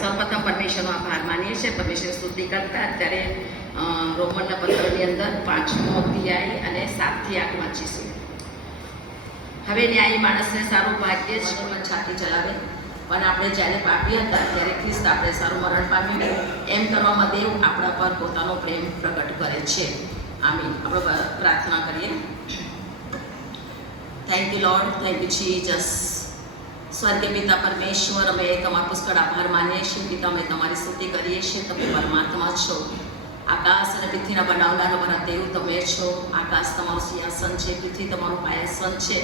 સૌપ્રથમ પરમેશ્વરનો આભાર માનીએ છીએ. પરમેશ્વર સ્તુતિ કરતા અત્યારે રોમનના પત્રની અંદર 5મો અધ્યાય અને 7 થી 8 વાંચીશું. હવે ન્યાયી માણસને સારું ભાગ્ય જ છાતી ચલાવે, પણ આપણે જ્યારે પાપી હતા ત્યારે ખ્રિસ્ત આપણે સારું મરણ પામ્યું એમ કરવામાં દેવ આપણા પર પોતાનો પ્રેમ પ્રગટ કરે છે. આમીન. આપણે પ્રાર્થના કરીએ. Thank you Lord, thank you Jesus. સ્વર્ગીય પિતા પરમેશ્વર, અમે તમારો પુષ્કળ આભાર માનીએ છીએ. પિતા, અમે તમારી સ્તુતિ કરીએ છીએ. તમે પરમાત્મા છો, આકાશ અને પૃથ્વીના બનાવનાર અમારા દેવ તમે છો. આકાશ તમારું સિંહાસન છે, પૃથ્વી તમારું પાયાસન છે.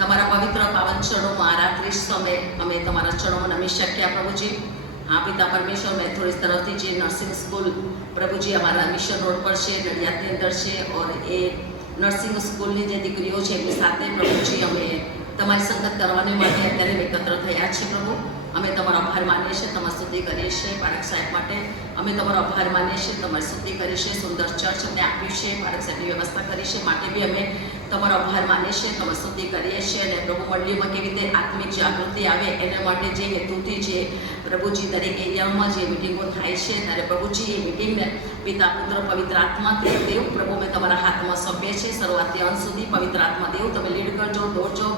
તમારા પવિત્ર પાવન ચરણોમાં રાત્રિ સમય અમે તમારા ચરણો નમી શક્યા પ્રભુજી. હા પિતા પરમેશ્વર, મેથોડિસ્ટ તરફથી જે નર્સિંગ સ્કૂલ પ્રભુજી અમારા મિશન રોડ પર છે, નડિયાદની અંદર છે, ઓર એ નર્સિંગ સ્કૂલની જે દીકરીઓ છે એમની સાથે પ્રભુજી અમે તમારી સંગત કરવાની માટે અત્યારે એકત્ર થયા છે. પ્રભુ, અમે તમારો આભાર માનીએ છીએ, તમારી સ્તુતિ કરીએ છીએ. બાળક સાહેબ માટે અમે તમારો આભાર માનીએ છીએ, તમારી સ્તુતિ કરીએ છીએ. સુંદર ચર્ચ અમને આપ્યું છે, બાળક સાહેબની વ્યવસ્થા કરી છે, માટે બી અમે તમારો આભાર માનીએ છીએ, તમારી સ્તુતિ કરીએ છીએ. અને પ્રભુ, મંડળીમાં કેવી રીતે આત્મિક જાગૃતિ આવે એના માટે જે હેતુથી જે પ્રભુજી દરેક એરિયાઓમાં જે મિટિંગો થાય છે ત્યારે પ્રભુજી એ મિટિંગને પિતા પુત્ર પવિત્ર આત્મા દેવ પ્રભુ અમે તમારા હાથમાં સોંપીએ છીએ. શરૂઆતથી અંત સુધી પવિત્ર આત્મા દેવ તમે લીડ કરજો, દોરજો,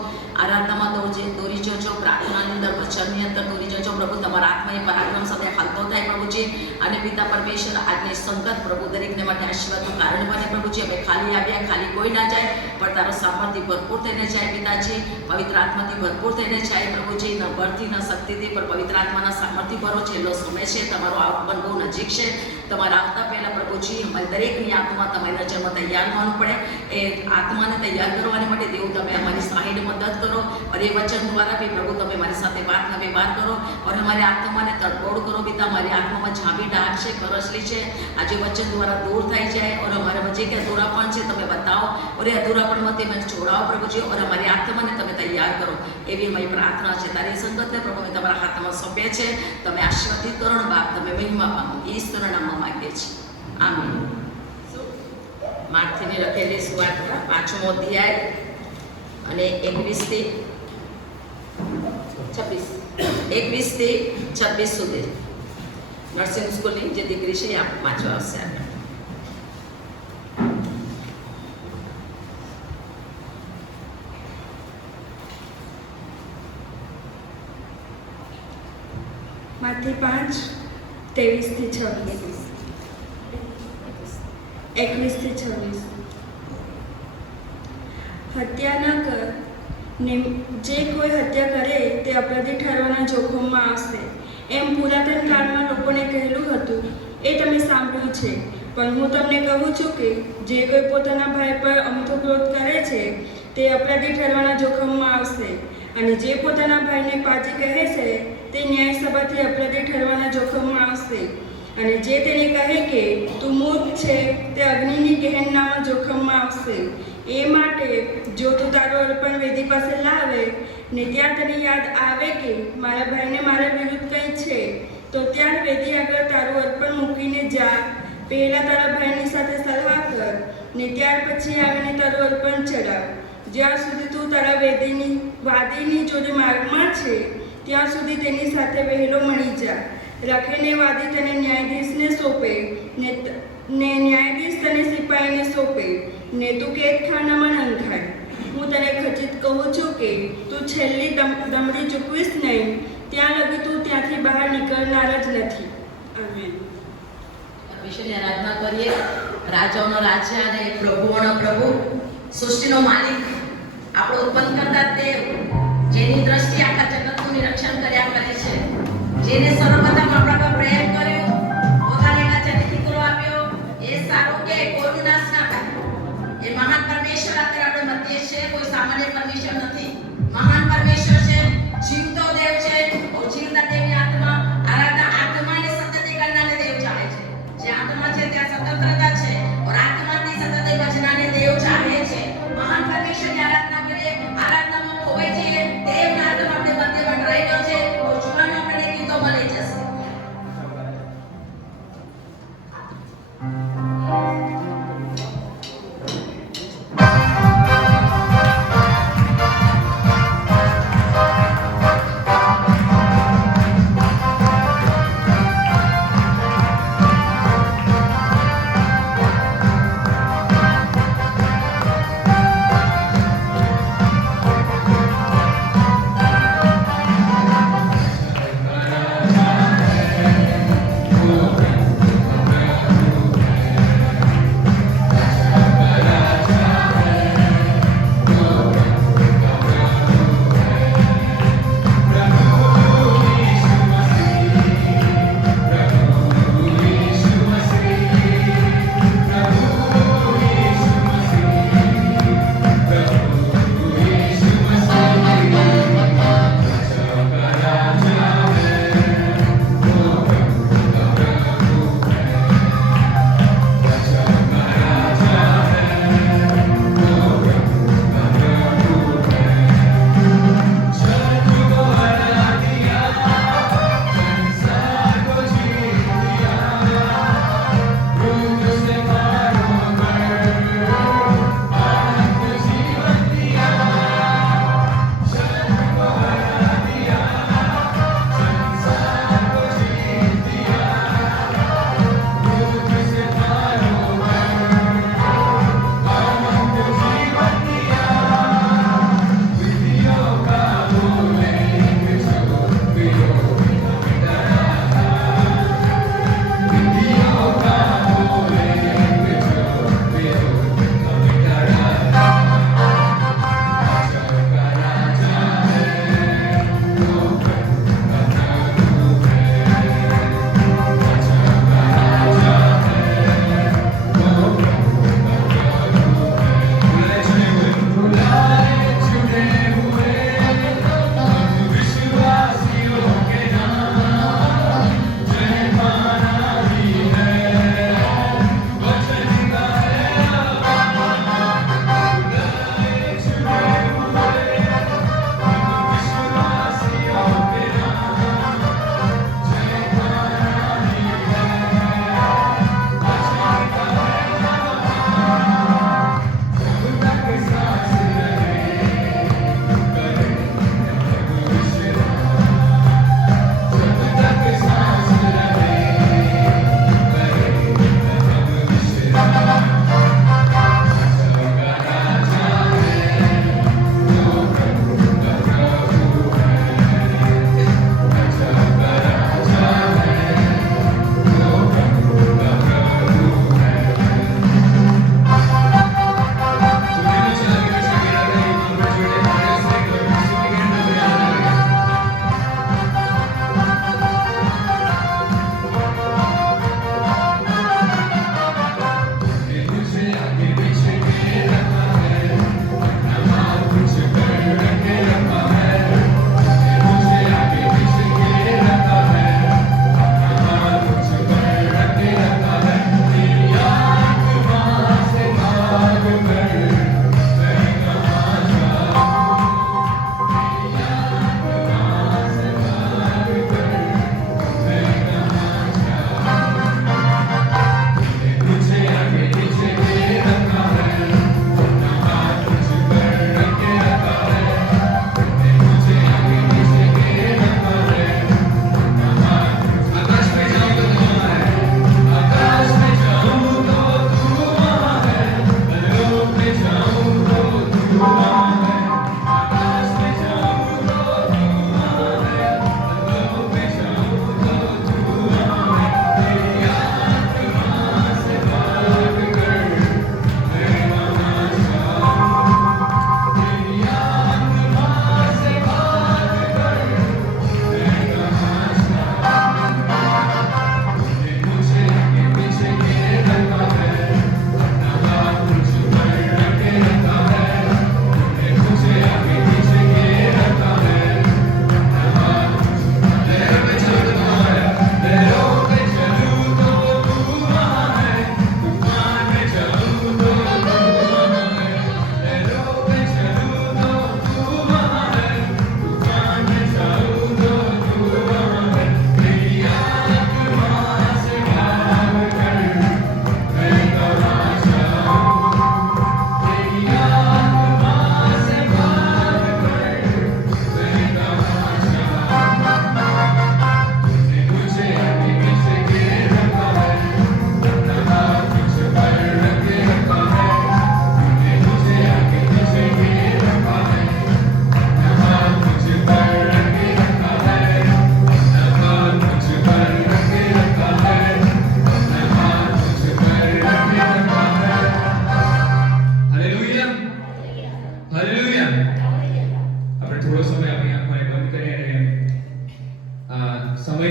આરાધનામાં દોરી જજો, પ્રાર્થનાની અંદર વચનની અંદર દોરી જજો. પ્રભુ, તમારા આત્માએ પરાક્રમ સાથે હાલતો થાય પ્રભુજી. અને પિતા પરમેશ્વર આજની સંગત પ્રભુ દરેકને માટે આશીર્વાદનું કારણ બને પ્રભુજી. અમે ખાલી આવ્યા, ખાલી કોઈ ના જાય, પણ તારો સામર્થ્ય ભરપૂર થઈને જાય પિતાજી. પવિત્ર આત્માથી ભરપૂર થઈને જાય પ્રભુજી. ન બળથી ન શક્તિથી, પણ પવિત્ર આત્માના સામર્થ્ય ભરો. છેલ્લો સમય છે, તમારો આગમન બહુ નજીક છે. તમારા આવતા પહેલાં પ્રભુજી અમારી દરેકની આત્મા તમારી નજરમાં તૈયાર હોવાનું પડે. એ આત્માને તૈયાર કરવાની માટે દેવ તમે અમારી સાઈડ મદદ કરો. અને એ વચન દ્વારા બી પ્રભુ તમે મારી સાથે વાતના વ્યવહાર કરો અને અમારી આત્માને તડકોડ કરો પિતા. મારી આત્મામાં ઝાંબી ડાક છે, કરસલી છે, આજે વચન દ્વારા દૂર થઈ જાય. અને અમારા વચ્ચે કે અધૂરાપણ છે તમે બતાવો, અને અધૂરાપણમાંથી અમે જોડાઓ પ્રભુજી. અને અમારી આત્માને તમે તૈયાર કરો, એવી અમારી પ્રાર્થના છે. તારી સંગતને પ્રભુ અમે તમારા હાથમાં સોંપીએ છે. તમે આશીર્વાદિત કરો ને બાપ, તમે મહિમા પામો. ઈશ્વરના નામમાં માંગીએ છીએ, આમીન. માર્થીની લખેલી સુવાર્તા 5મો અધ્યાય અને 21 થી 26 સુધી નર્સિંગ સ્કૂલની જે દીકરી છે એ વાંચવા આવશે. માથી 5, 23 થી 26, 21 થી 26. હત્યા ન કર ને જે કોઈ હત્યા કરે તે અપરાધી ઠરવાના જોખમમાં આવશે, એમ પુરાતન કાળમાં લોકોને કહેલું હતું. એ તમે સાંભળ્યું છે. પણ હું તમને કહું છું કે જે કોઈ પોતાના ભાઈ પર અમથો ક્રોધ કરે છે તે અપરાધી ઠરવાના જોખમમાં આવશે. અને જે પોતાના ભાઈને પાજી કહે છે તે ન્યાયસભાથી અપરાધી ઠરવાના જોખમમાં આવશે. અને જે તેને કહે કે તું મૂર્ખ છે તે અગ્નિની ગહેનનામાં જોખમમાં આવશે. એ માટે જો તું તારો અર્પણ વેદી પાસે લાવે ને ત્યાં તને યાદ આવે કે મારા ભાઈને મારા વિરુદ્ધ કંઈ છે, તો ત્યાં વેદી આગળ તારું અર્પણ મૂકીને જા. પહેલાં તારા ભાઈની સાથે સલાહ કર ને ત્યાર પછી આવીને તારું અર્પણ ચડાવ. જ્યાં સુધી તું તારા વાદીની જોડે માર્ગમાં છે ત્યાં સુધી તેની સાથે વહેલો મળી જા. રખીને વાદી તને ન્યાયાધીશને સોંપે ને ન્યાયાધીશ તને સિપાહીને સોંપે ને તું કેદખાનામાં નંખાય. હું તને ખચિત કહું છું કે તું છેલ્લી દમડી ચૂકવીશ નહીં ત્યાં લગી તું ત્યાંથી બહાર નીકળનાર જ નથી. આમેન. પરમેશ્વરની આરાધના કરીએ. રાજાઓનો રાજા અને પ્રભુઓનો પ્રભુ, સૃષ્ટિનો માલિક, આપણો ઉત્પન્ન કરતા દેવ, જેની દ્રષ્ટિ આખા જગતનું નિરીક્ષણ કર્યા કરે છે, જેને સર્વપ્રથમ આપણા પર પ્રેમ કર્યો, પોતાને એક જ દીકરો આપ્યો. એ સારું કે કોઈનો નાશ ના થાય. એ મહાન પરમેશ્વર અત્યારે આપણે મધ્ય છે. કોઈ સામાન્ય પરમેશ્વર નથી, મહાન પરમેશ્વર છે, જીવતો દેવ છે. જીવતા દેવની આત્મા આરાધના આત્માને સતત કરનારને દેવ ચાહે છે. જે આત્મા છે ત્યાં સ્વતંત્રતા છે, और આત્માથી સતત ભજનાને દેવ ચાહે છે. મહાન પરમેશ્વરની આરાધના કરીએ, આરાધનામાં ખોવાઈ જઈએ. દેવના આત્મા આપણે મધ્યમાં રહેલો છે. જોવાનો આપણે ગીતો મળી જશે.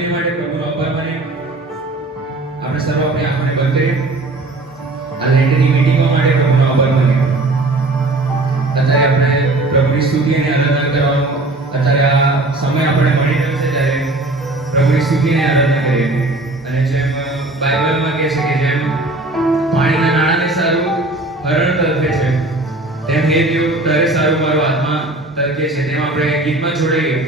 સમય માટે પ્રભુનો આભાર માનીએ. આપણે સર્વ આપણી આંખોને બંધ કરીએ. આ લેન્ડની મીટિંગો માટે પ્રભુનો આભાર માનીએ. અત્યારે આપણે પ્રભુની સ્તુતિ અને આરાધના કરવાનો અત્યારે આ સમય આપણે મળી રહ્યો છે ત્યારે પ્રભુની સ્તુતિ અને આરાધના કરીએ. અને જેમ બાઇબલમાં કહે છે કે જેમ પાણીના નાણાને સારું હરણ તરફે છે તેમ હે દેવ તારે સારું મારો આત્મા તરફે છે. તેમ આપણે ગીતમાં જોડાઈએ.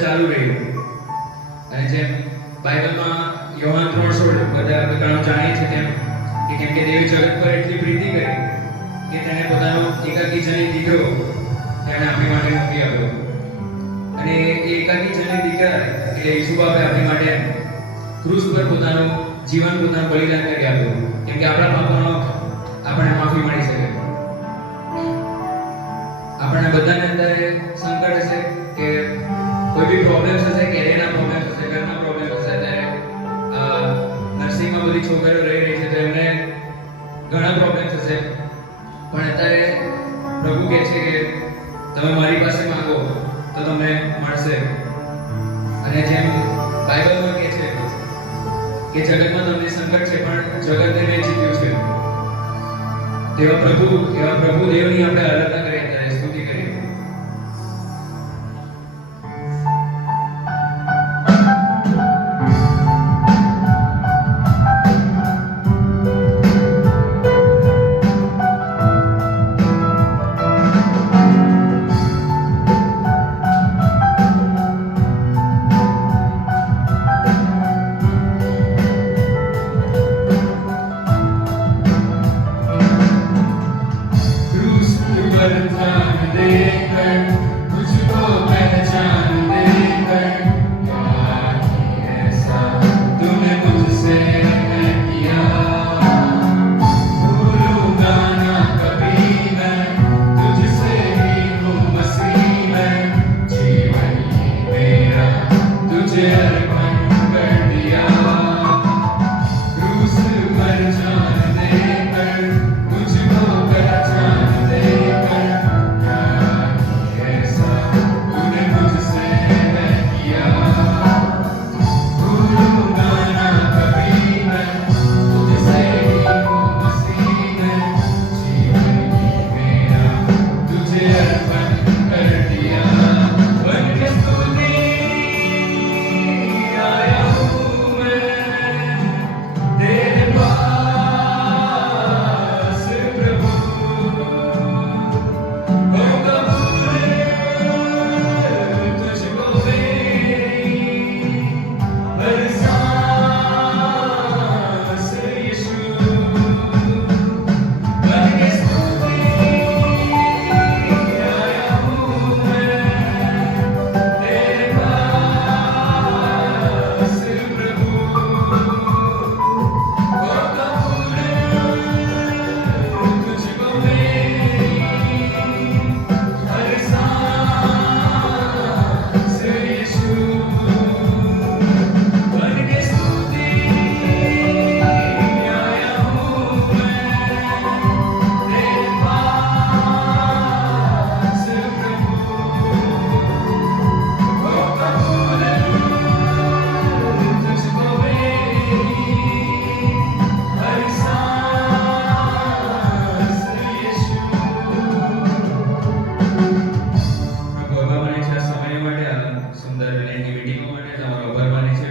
ચાલુ રહીએ. અને જેમ બાઇબલમાં યોહાન 3:16 બધા આપણે ઘણું જાણીએ છીએ તેમ કે કેમ કે દેવે જગત પર એટલી પ્રીતિ કરી કે તેણે પોતાનો એકાકી જનિત દીકરો તેણે આપણી માટે મૂકી આપ્યો. અને એ એકાકી જનિત દીકરા એટલે ઈસુ બાપે આપણી માટે ક્રૂસ પર પોતાનું જીવન પોતાનું બલિદાન કરી આપ્યું કેમ કે આપણા પાપોનો આપણને માફી મળી શકે. આપણા બધાને અંદર સંકટ હશે કે કોઈ બી પ્રોબ્લેમ્સ હશે, કેરિયરના પ્રોબ્લેમ્સ હશે, ઘરના પ્રોબ્લેમ્સ હશે. અત્યારે નર્સિંગમાં બધી છોકરીઓ રહી રહી છે તો એમને ઘણા પ્રોબ્લેમ્સ હશે, પણ અત્યારે પ્રભુ કહે છે કે તમે મારી પાસે માંગો તો તમને મળશે. અને જેમ બાઇબલમાં કહે છે કે જગતમાં તમને સંકટ છે પણ જગતને મેં જીત્યું છે. તેવા પ્રભુ દેવની આપણે આરાધના કરીએ, ત્યારે સ્તુતિ કરીએ. સુંદર વિનયની મીટિંગો માટે તમારો આભાર માની છે.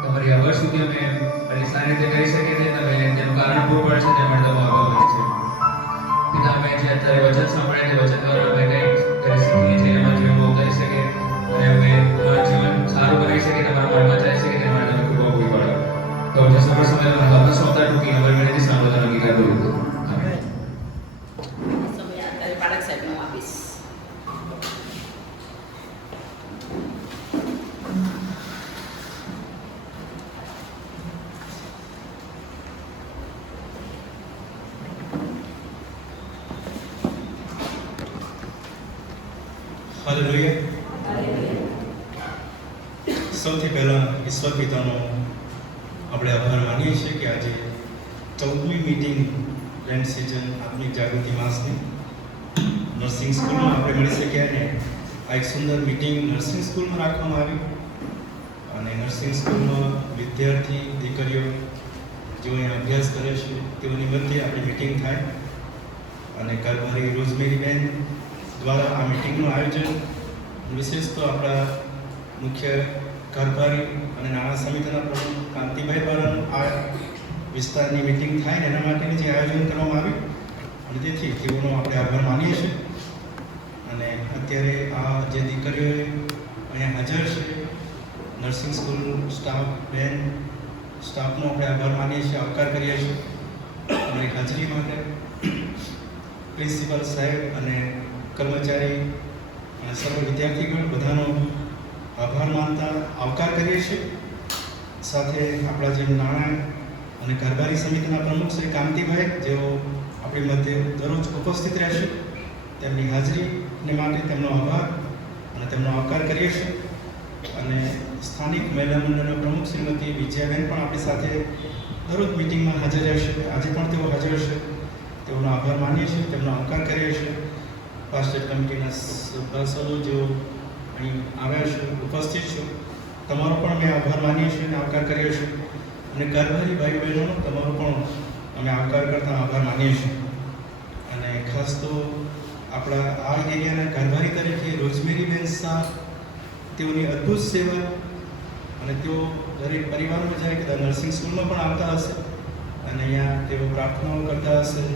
તમારી આભાર સુધી અમે આટલી સારી રીતે કરી શકીએ છીએ, તમે જેનું કારણ પૂરું પડે છે તે માટે તમારો આભાર માની છે. પિતા, અમે જે અત્યારે વચન સાંભળ્યા તે વચન દ્વારા અમે કંઈ કરી શકીએ છીએ, અમારા જીવનમાં ઉતારી શકીએ અને અમે અમારું જીવન સારું બનાવી શકીએ, તમારા માર્ગમાં ચાલી શકીએ તે માટે તમે કૃપા પૂરી પાડો. તો જે સમય આપણે સોંપતા ટૂંકી અમારી વિનંતી સાંભળવાનો અંગીકાર કરું છું. આમેન. સમય અત્યારે બાળક સાહેબને હું આપીશ. હાલેલુયા. સૌથી પહેલાં ઈશ્વર પિતાનો આપણે આભાર માનીએ છીએ કે આજે 14મી મીટિંગ લેન્ડ સિઝન આત્મિક જાગૃતિ માસની નર્સિંગ સ્કૂલમાં આપણે મળી શક્યા અને આ એક સુંદર મીટિંગ નર્સિંગ સ્કૂલમાં રાખવામાં આવી અને નર્સિંગ સ્કૂલમાં વિદ્યાર્થી દીકરીઓ જેઓ અહીંયા અભ્યાસ કરે છે તેઓની મધ્યે આપણી મીટિંગ થાય અને કારભારી રોઝમેરીબેન દ્વારા આ મીટિંગનું આયોજન વિશેષ તો આપણા મુખ્ય કારભારી અને નાણાં સમિતિના પ્રમુખ કાંતિભાઈ દ્વારા આ વિસ્તારની મીટિંગ થાય ને એના માટેની જે આયોજન કરવામાં આવ્યું અને તેથી તેઓનો આપણે આભાર માનીએ છીએ. અને અત્યારે આ જે દીકરીઓ અહીંયા હાજર છે નર્સિંગ સ્કૂલ સ્ટાફ બેન સ્ટાફનો આપણે આભાર માનીએ છીએ, આવકાર કરીએ છીએ અમારી હાજરી માટે. પ્રિન્સિપાલ સાહેબ અને કર્મચારી અને સર્વ વિદ્યાર્થીગણ બધાનો આભાર માનતા આવકાર કરીએ છીએ. સાથે આપણા જે નાણાં અને કારભારી સમિતિના પ્રમુખ શ્રી કાંતિભાઈ જેઓ આપણી મધ્ય દરરોજ ઉપસ્થિત રહેશે, તેમની હાજરીને માટે તેમનો આભાર અને તેમનો આવકાર કરીએ છીએ. અને સ્થાનિક મહિલા મંડળના પ્રમુખ શ્રીમતી વિજયાબેન પણ આપણી સાથે દરરોજ મિટિંગમાં હાજર રહેશે. આજે પણ તેઓ હાજર છે, તેઓનો આભાર માનીએ છીએ, તેમનો આવકાર કરીએ છીએ. પાસ્ટર કમિટીના સભ્યો જેઓ અહીં આવ્યા છે, ઉપસ્થિત છો, તમારો પણ અમે આભાર માનીએ છીએ અને આવકાર કરીએ છીએ. અને કારભારી ભાઈ બહેનોનો તમારો પણ અમે આવકાર કરતા આભાર માનીએ છીએ. અને ખાસ તો આપણા આ એરિયાના કારભારી તરીકે રોઝમેરીબેન શાહ, તેઓની અદ્ભુત સેવા અને તેઓ દરેક પરિવારમાં જ્યારે કદાચ નર્સિંગ સ્કૂલમાં પણ આવતા હશે અને અહીંયા તેઓ પ્રાર્થનાઓ કરતા હશે,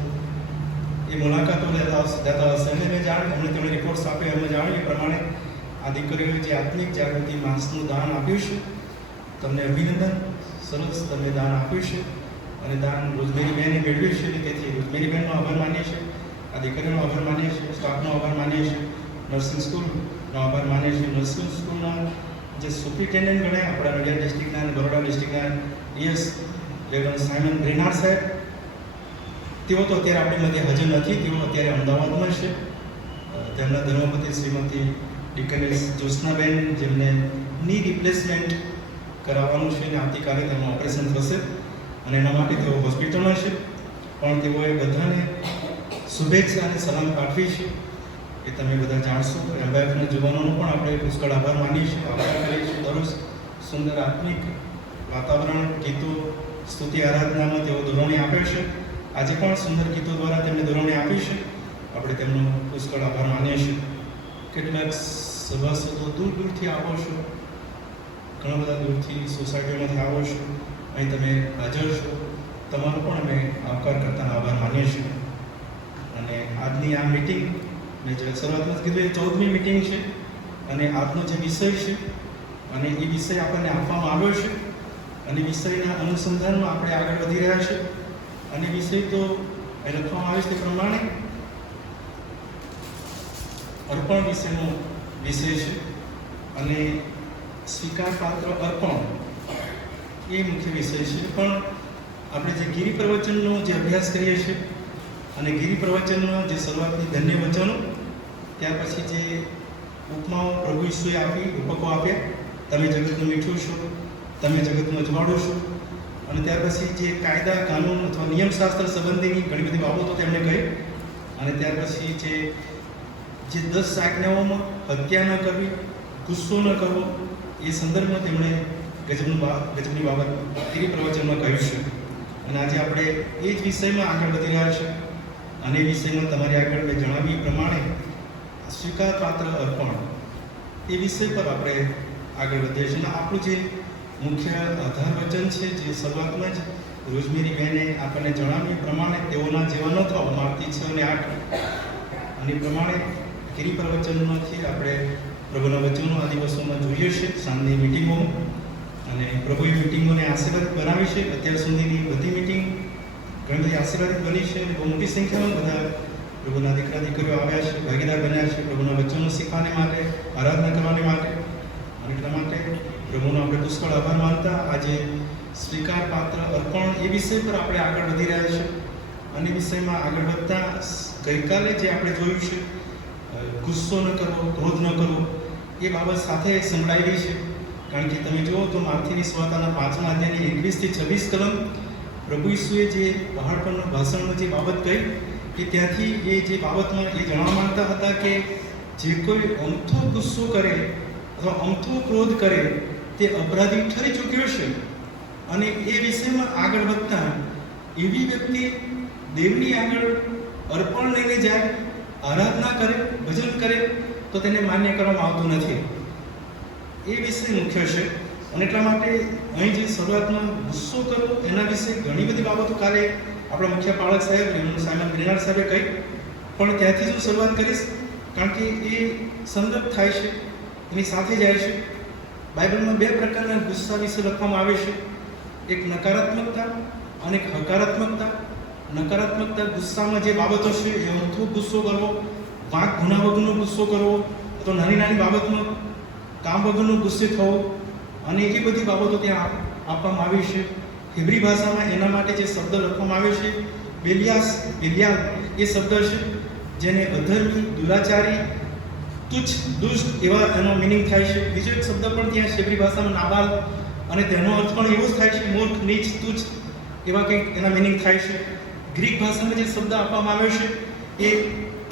એ મુલાકાતો જતા હશે અને મેં જાણ્યું, અમને તેમણે રિપોર્ટ્સ આપ્યો, અમે જાણ્યું એ પ્રમાણે આ દીકરીઓએ જે આત્મિક જાગૃતિ માસનું દાન આપ્યું છે, તમને અભિનંદન. સરસ, તમે દાન આપ્યું છે અને દાન રોઝમેરીબેને મેળવ્યું છે અને તેથી રોઝમેરીબેનનો આભાર માનીએ છીએ, આ દીકરીનો આભાર માનીએ છીએ, સ્ટાફનો આભાર માનીએ છીએ, નર્સિંગ સ્કૂલનો આભાર માનીએ છીએ. નર્સિંગ સ્કૂલના જે સુપ્રિન્ટેન્ડન્ટ ગણાય આપણા નડિયાદ ડિસ્ટ્રિક્ટના અને બરોડા ડિસ્ટ્રિક્ટના ડીએસ લેવલ સાયમન બ્રેનાર્ડ સાહેબ, તેઓ તો અત્યારે આપણી મધ્ય હાજર નથી, તેઓ અત્યારે અમદાવાદમાં છે. તેમના ધર્મપતિ શ્રીમતી ડિકનેસ જ્યોત્સનાબેન, જેમને ની રિપ્લેસમેન્ટ કરાવવાનું છે અને આવતીકાલે તેમનું ઓપરેશન થશે અને એના માટે તેઓ હોસ્પિટલમાં છે. પણ તેઓએ બધાને શુભેચ્છા અને સલામ પાઠવી છે, એ તમે બધા જાણશો. એમવાયએફના જવાનોનો પણ આપણે પુષ્કળ આભાર માનીએ છીએ, આભાર કરીએ છીએ. દરરોજ સુંદર આત્મિક વાતાવરણ, ગીતો, સ્તુતિ આરાધનામાં તેઓ દોરવણી આપે છે. આજે પણ સુંદર ગીતો દ્વારા તેમને દોરવણી આપી છે, આપણે તેમનો પુષ્કળ આભાર માનીએ છીએ. કેટલાક સભાસદો દૂર દૂરથી આવો છો, ઘણા બધા દૂરથી સોસાયટીઓમાંથી આવો છો, અહીં તમે હાજર છો, તમારો પણ અમે આવકાર કરતા આભાર માનીએ છીએ. અને આજની આ મિટિંગ મેં જે શરૂઆતમાં કીધું એ 14મી મિટિંગ છે અને આજનો જે વિષય છે અને એ વિષય આપણને આપવામાં આવ્યો છે અને વિષયના અનુસંધાનમાં આપણે આગળ વધી રહ્યા છે. અને વિષય તો લખવામાં આવે છે તે પ્રમાણે અર્પણ વિશેનો વિષય છે અને સ્વીકારપાત્ર અર્પણ એ મુખ્ય વિષય છે. પણ આપણે જે ગિરિ પ્રવચનનો જે અભ્યાસ કરીએ છીએ અને ગિરિ પ્રવચનનો જે શરૂઆતની ધન્ય વચનો, ત્યાર પછી જે ઉપમાઓ પ્રભુ ઈસુએ આપી, રૂપકો આપ્યા, તમે જગતનું મીઠું છો, તમે જગતનું અજવાળું છો, અને ત્યાર પછી જે કાયદા કાનૂન અથવા નિયમશાસ્ત્ર સંબંધીની ઘણી બધી બાબતો તેમણે કહી. અને ત્યાર પછી જે 10 આજ્ઞાઓમાં હત્યા ન કરવી, ગુસ્સો ન કરવો, એ સંદર્ભમાં તેમણે ગજબની બાબત ગિરિ પ્રવચનમાં કહ્યું છે. અને આજે આપણે એ જ વિષયમાં આગળ વધી રહ્યા છીએ અને એ વિષયમાં તમારી આગળ મેં જણાવ્યું એ પ્રમાણે સ્વીકારપાત્ર અર્પણ એ વિષય પર આપણે આગળ વધીએ છીએ. અને આપણું જે મુખ્ય આધાર વચન છે, જે શરૂઆતમાં જ રોજમેરી બહેને આપણને જણાવ્યું એ પ્રમાણે તેઓના જેવા ન થાવ, માર્કી 6 અને 8. અને એ પ્રમાણે ગિરી પ્રવચનમાંથી આપણે પ્રભુના વચનો આ દિવસોમાં જોઈએ છે, સાંજની મિટિંગોમાં. અને પ્રભુએ મિટિંગોને આશીર્વાદિત બનાવી છે. અત્યાર સુધીની બધી મિટિંગ ઘણી બધી આશીર્વાદિત બની છે. બહુ મોટી સંખ્યામાં બધા પ્રભુના દીકરા દીકરીઓ આવ્યા છે, ભાગીદાર બન્યા છે પ્રભુના વચનો શીખવાને માટે, આરાધના કરવાને માટે. અને એટલા માટે પ્રભુનો આપણે પુષ્કળ આભાર માનતા આજે સ્વીકાર પાત્ર અર્પણ એ વિષય પર આપણે આગળ વધી રહ્યા છે. અને વિષયમાં આગળ વધતા ગઈકાલે જે આપણે જોયું છે, ગુસ્સો ન કરવો, ક્રોધ ન કરવો, એ બાબત સાથે સંકળાયેલી છે. કારણ કે તમે જુઓ તો માર્થીની સ્વાતાના 5મા અધ્યાયની 21 થી 26 કલમ પ્રભુ ઈસુએ જે પહાડ પરના ભાષણમાં જે બાબત કહી, કે ત્યાંથી એ જે બાબતમાં એ જાણવા માંગતા હતા કે જે કોઈ અમથો ગુસ્સો કરે અથવા અમથો ક્રોધ કરે તે અપરાધી ઠરી ચૂક્યો છે. અને એ વિષયમાં આગળ વધતા એવી વ્યક્તિ દેવની આગળ અર્પણ લઈને જાય, આરાધના કરે, ભજન કરે તો તેને માન્ય કરવામાં આવતું નથી. એ વિષય મુખ્ય છે. અને એટલા માટે અહીં જે શરૂઆતમાં ગુસ્સો કરવો એના વિશે ઘણી બધી બાબતો કાલે આપણા મુખ્ય પાળક સાહેબ સાયમન ગ્રેનાર્ડ સાહેબે કહી, પણ ત્યાંથી જ હું શરૂઆત કરીશ. કારણ કે એ સંદર્ભ થાય છે, એની સાથે જાય છે. બાઇબલમાં 2 પ્રકારના ગુસ્સા વિશે લખવામાં આવે છે, એક નકારાત્મકતા અને એક હકારાત્મકતા. નકારાત્મકતા ગુસ્સામાં જે બાબતો છે એ અમથો ગુસ્સો કરવો, વાંક ગુના વગરનો ગુસ્સો કરવો, તો નાની નાની બાબતમાં કામ વગરનો ગુસ્સે થવો, અને એ બધી બાબતો ત્યાં આપવામાં આવી છે. હિબ્રી ભાષામાં એના માટે જે શબ્દ લખવામાં આવે છે બેલિયાલ એ શબ્દ છે, જેને અધર્મી, દુરાચારી, તુચ્છ, દુષ્ટ એવા એનો મિનિંગ થાય છે. બીજો એક શબ્દ પણ ત્યાં હિબ્રી ભાષામાં નાબાલ, અને તેનો અર્થ પણ એવો જ થાય છે, મૂર્ખ, નીચ, તુચ્છ એવા કંઈક એના મિનિંગ થાય છે. ગ્રીક ભાષામાં જે શબ્દ આપવામાં આવ્યો છે એ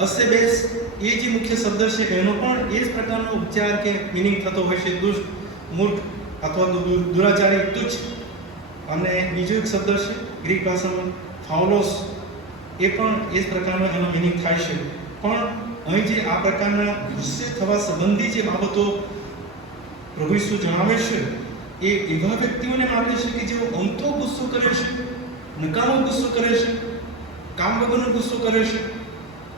અસેબેસ, એ જે મુખ્ય શબ્દ છે એનો પણ એ જ પ્રકારનો ઉચ્ચાર કે મિનિંગ થતો હોય છે, દુષ્ટ, મૂર્ખ અથવા દુરાચારી, તુચ્છ. અને બીજો એક શબ્દ છે ગ્રીક ભાષામાં ફાઉલોસ, એ પણ એ જ પ્રકારનો એનો મિનિંગ થાય છે. પણ અહીં જે આ પ્રકારના ગુસ્સે થવા સંબંધી જે બાબતો પ્રભુ ઈસુ જણાવે છે એ એવા વ્યક્તિઓને માટે છે કે જેઓ અમથો ગુસ્સો કરે છે, નકામો ગુસ્સો કરે છે, કામ વગરનો ગુસ્સો કરે છે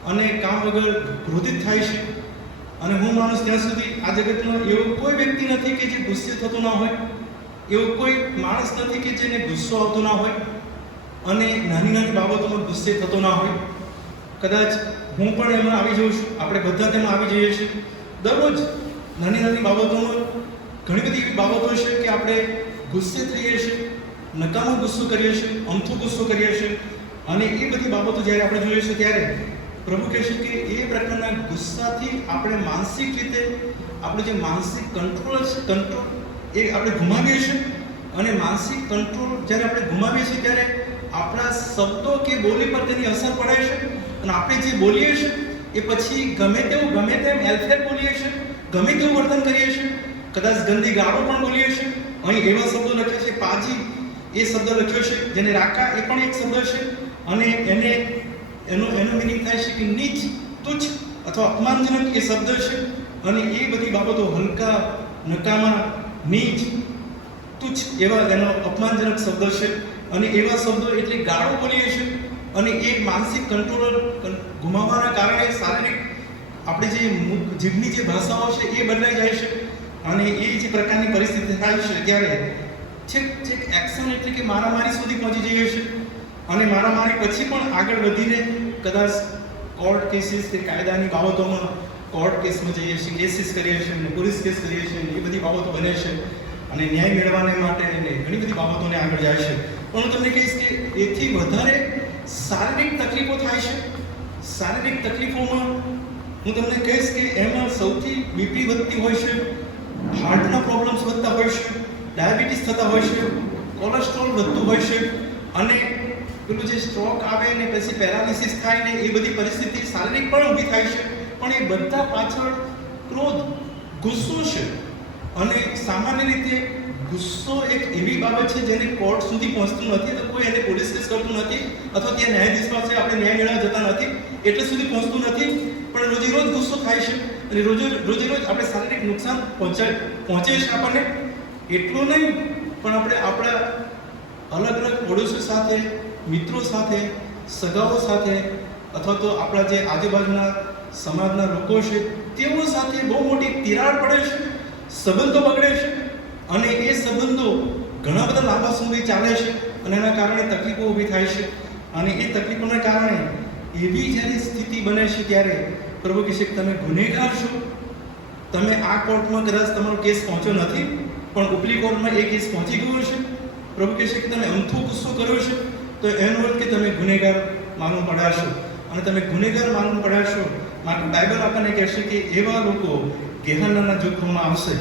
અને કામ વગર ક્રોધિત થાય છે. અને હું માનું ત્યાં સુધી આ જગતમાં એવો કોઈ વ્યક્તિ નથી કે જે ગુસ્સે થતો ના હોય, એવો કોઈ માણસ નથી કે જેને ગુસ્સો આવતો ના હોય અને નાની નાની બાબતોમાં ગુસ્સે થતો ના હોય. કદાચ હું પણ એમાં આવી જાઉં છું, આપણે બધા તેમાં આવી જઈએ છીએ. દરરોજ નાની નાની બાબતોમાં ઘણી બધી એવી બાબતો છે કે આપણે ગુસ્સે થઈએ છીએ, નકામો ગુસ્સો કરીએ છીએ, અમથો ગુસ્સો કરીએ છીએ. અને એ બધી બાબતો જ્યારે આપણે જોઈએ છીએ ત્યારે પ્રભુ કહે છે કે એ પ્રકારના ગુસ્સાથી આપણે માનસિક રીતે આપણું જે માનસિક કંટ્રોલ એ આપણે ગુમાવીએ છીએ. અને માનસિક કંટ્રોલ જ્યારે આપણે ગુમાવીએ છીએ ત્યારે આપણા શબ્દો કે બોલી પર તેની અસર પડે છે. અને આપણે જે બોલીએ છીએ એ પછી ગમે તેમ એલફેર બોલીએ છીએ, ગમે તેવું વર્તન કરીએ છીએ, કદાચ ગંદી ગાળો પણ બોલીએ છીએ. અહીં એવા શબ્દો લખ્યા છે, પાજી એ શબ્દ લખ્યો છે, જેને રાકા એ પણ એક શબ્દ છે. અને એનો મિનિંગ થાય છે કે નીચ, તુચ્છ અથવા અપમાનજનક એ શબ્દ છે. અને એ બધી બાબતો હલકા, નકામા, નીચ, તુચ્છ એવા એનો અપમાનજનક શબ્દ છે. અને એવા શબ્દો એટલે ગાળો બોલીએ છીએ. અને એ માનસિક કંટ્રોલ ગુમાવવાના કારણે શારીરિક આપણે જે જીભની જે ભાષાઓ છે એ બદલાઈ જાય છે. અને એ જે પ્રકારની પરિસ્થિતિ થાય છે ત્યારે છેક એક્શન એટલે કે મારામારી સુધી પહોંચી જઈએ છીએ. અને મારામારી પછી પણ આગળ વધીને કદાચ કોર્ટ કેસીસ કે કાયદાની બાબતોમાં કોર્ટ કેસમાં જઈએ છીએ, કેસીસ કરીએ છીએ, પોલીસ કેસ કરીએ છીએ, એ બધી બાબતો બને છે. અને ન્યાય મેળવવાને માટે ઘણી બધી બાબતોને આગળ જાય છે. પણ હું તમને કહીશ કે એથી વધારે શારીરિક તકલીફો થાય છે. શારીરિક તકલીફોમાં હું તમને કહીશ કે એમાં સૌથી બીપી વધતી હોય છે, હાર્ટના પ્રોબ્લેમ્સ વધતા હોય છે, ડાયાબિટીસ થતા હોય છે, કોલેસ્ટ્રોલ વધતું હોય છે. અને પેલું જે સ્ટ્રોક આવે ને પછી પેરાલિસિસ થાય ને એ બધી પરિસ્થિતિ શારીરિક પણ ઊભી થાય છે. પણ એ બધા પાછળ ક્રોધ, ગુસ્સો છે. અને સામાન્ય રીતે ગુસ્સો એક એવી બાબત છે જેને કોર્ટ સુધી પહોંચતું નથી, તો કોઈ એને પોલીસ કેસ કરતું નથી અથવા ત્યાં ન્યાયાધીશ પાસે આપણે ન્યાય મેળવવા જતા નથી, એટલે સુધી પહોંચતું નથી. પણ રોજે રોજ ગુસ્સો થાય છે. અને રોજે રોજ આપણે શારીરિક નુકસાન પહોંચે છે આપણને, એટલું નહીં પણ આપણે આપણા અલગ અલગ પડોશીઓ સાથે, મિત્રો સાથે, સગાઓ સાથે અથવા તો આપણા જે આજુબાજુના સમાજના લોકો છે તેઓ સાથે બહુ મોટી તિરાડ પડે છે, સંબંધો બગડે છે અને એ સંબંધો ઘણા બધા લાંબા સમય ચાલે છે અને એના કારણે તકલીફો ઊભી થાય છે અને એ તકલીફોના કારણે એવી જ્યારે સ્થિતિ બને છે ત્યારે પ્રભુ કહે છે કે તમે ગુનેગાર છો, તમે આ કોર્ટમાં કદાચ તમારો કેસ પહોંચ્યો નથી પણ ઉપલી કોર્ટમાં એ કેસ પહોંચી ગયો છે. પ્રભુ કહે છે કે તમે અમથો ગુસ્સો કર્યો છે તો એનો અર્થ કે તમે ગુનેગાર માલુમ પડ્યા છો અને તમે ગુનેગાર માલુમ પડ્યા છો. માટે બાઇબલ આપણને કહેશે કે એવા લોકો ગેહાનાના જોખમમાં આવશે,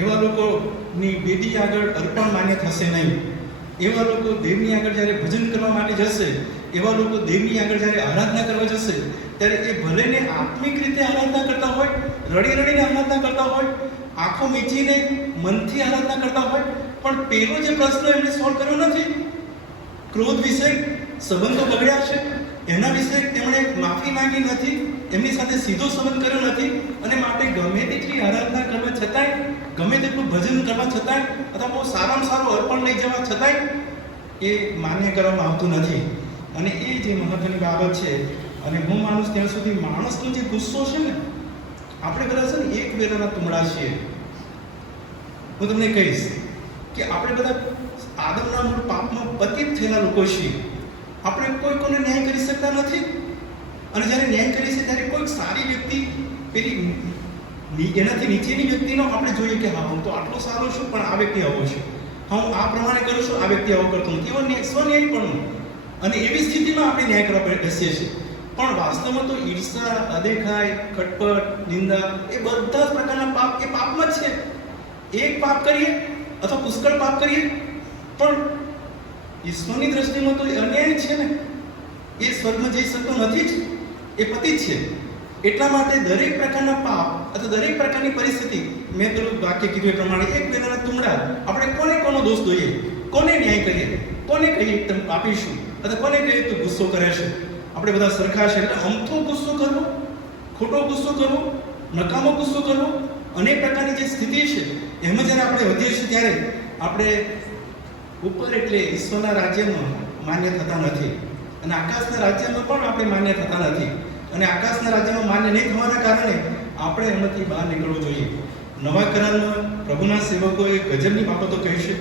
એવા લોકોની વેદી આગળ અર્પણ માન્ય થશે નહીં, એવા લોકો દેવની આગળ જ્યારે ભજન કરવા માટે જશે, એવા લોકો દેવની આગળ જ્યારે આરાધના કરવા જશે ત્યારે એ ભલેને આત્મિક રીતે આરાધના કરતા હોય, રડી રડીને આરાધના કરતા હોય, આંખો મીચીને મનથી આરાધના કરતા હોય, પણ પેલો જે પ્રશ્ન એમને સોલ્વ કર્યો નથી, ક્રોધ વિશે સંબંધો બગડ્યા છે એના વિશે તેમણે માફી માંગી નથી, એમની સાથે સીધો સંબંધ કર્યો નથી અને માટે ગમે તેટલી આરાધના કરવા છતાંય, ગમે તેટલું ભજન કરવા છતાંય અથવા બહુ સારામાં સારું અર્પણ લઈ જવા છતાંય એ માન્ય કરવામાં આવતું નથી. અને એ જે મહત્વની બાબત છે અને હું માનું ત્યાં સુધી માણસનો જે ગુસ્સો છે ને, આપણે બધા છે ને એક વેલાના તુમડા છીએ. હું તમને કહીશ કે આપણે બધા આદમના મૂળ પાપમાં પતિત થયેલા લોકો છીએ. આપણે કોઈ કોઈને ન્યાય કરી શકતા નથી અને જ્યારે ન્યાય કરીએ છીએ ત્યારે કોઈક સારી વ્યક્તિ પેલી એનાથી નીચેની વ્યક્તિનો આપણે જોઈએ કે હા હું તો આટલો સારો છું પણ આ વ્યક્તિ આવો છે, હા હું આ પ્રમાણે કરું છું આ વ્યક્તિ આવો કરતો નથી, એવો સ્વન્યાય પણ અને એવી સ્થિતિમાં આપણે ન્યાય કરવા બેસીએ છીએ. પણ વાસ્તવમાં તો ઈર્ષા, અદેખાઈ, ખટપટ, નિંદા એ બધા જ પ્રકારના પાપ એ પાપમાં જ છે. એક પાપ કરીએ અથવા પુષ્કળ પાપ કરીએ પણ ઈશ્વરની દ્રષ્ટિમાં તો એ અન્યાય છે ને, એ સ્વર્ગમાં જઈ શકતો નથી જ, એ પતિત છે. એટલા માટે દરેક પ્રકારના પાપ અથવા દરેક પ્રકારની પરિસ્થિતિ, મેં પેલું વાક્ય કીધું એ પ્રમાણે એક વેલાના તુમડા, આપણે કોને કોનો દોષ દઈએ, કોને ન્યાય કરીએ, કોને કહીએ તમે પાપીશું અથવા કોને કહીએ તું ગુસ્સો કરે છે. આપણે બધા સરખા છે એટલે અમથો ગુસ્સો કરવો, ખોટો ગુસ્સો કરવો, નકામો ગુસ્સો કરવો, અનેક પ્રકારની જે સ્થિતિ છે એમાં જ્યારે આપણે વધીએ છીએ ત્યારે આપણે ઉપર એટલે ઈશ્વરના રાજ્યમાં માન્ય થતા નથી અને આકાશના રાજ્યમાં પણ આપણે માન્ય થતા નથી અને આકાશના રાજ્યમાં માન્ય નહીં થવાના કારણે આપણે એમાંથી બહાર નીકળવું જોઈએ. નવા કરારમાં પ્રભુના સેવકોએ ગજબની બાબતો કહી છે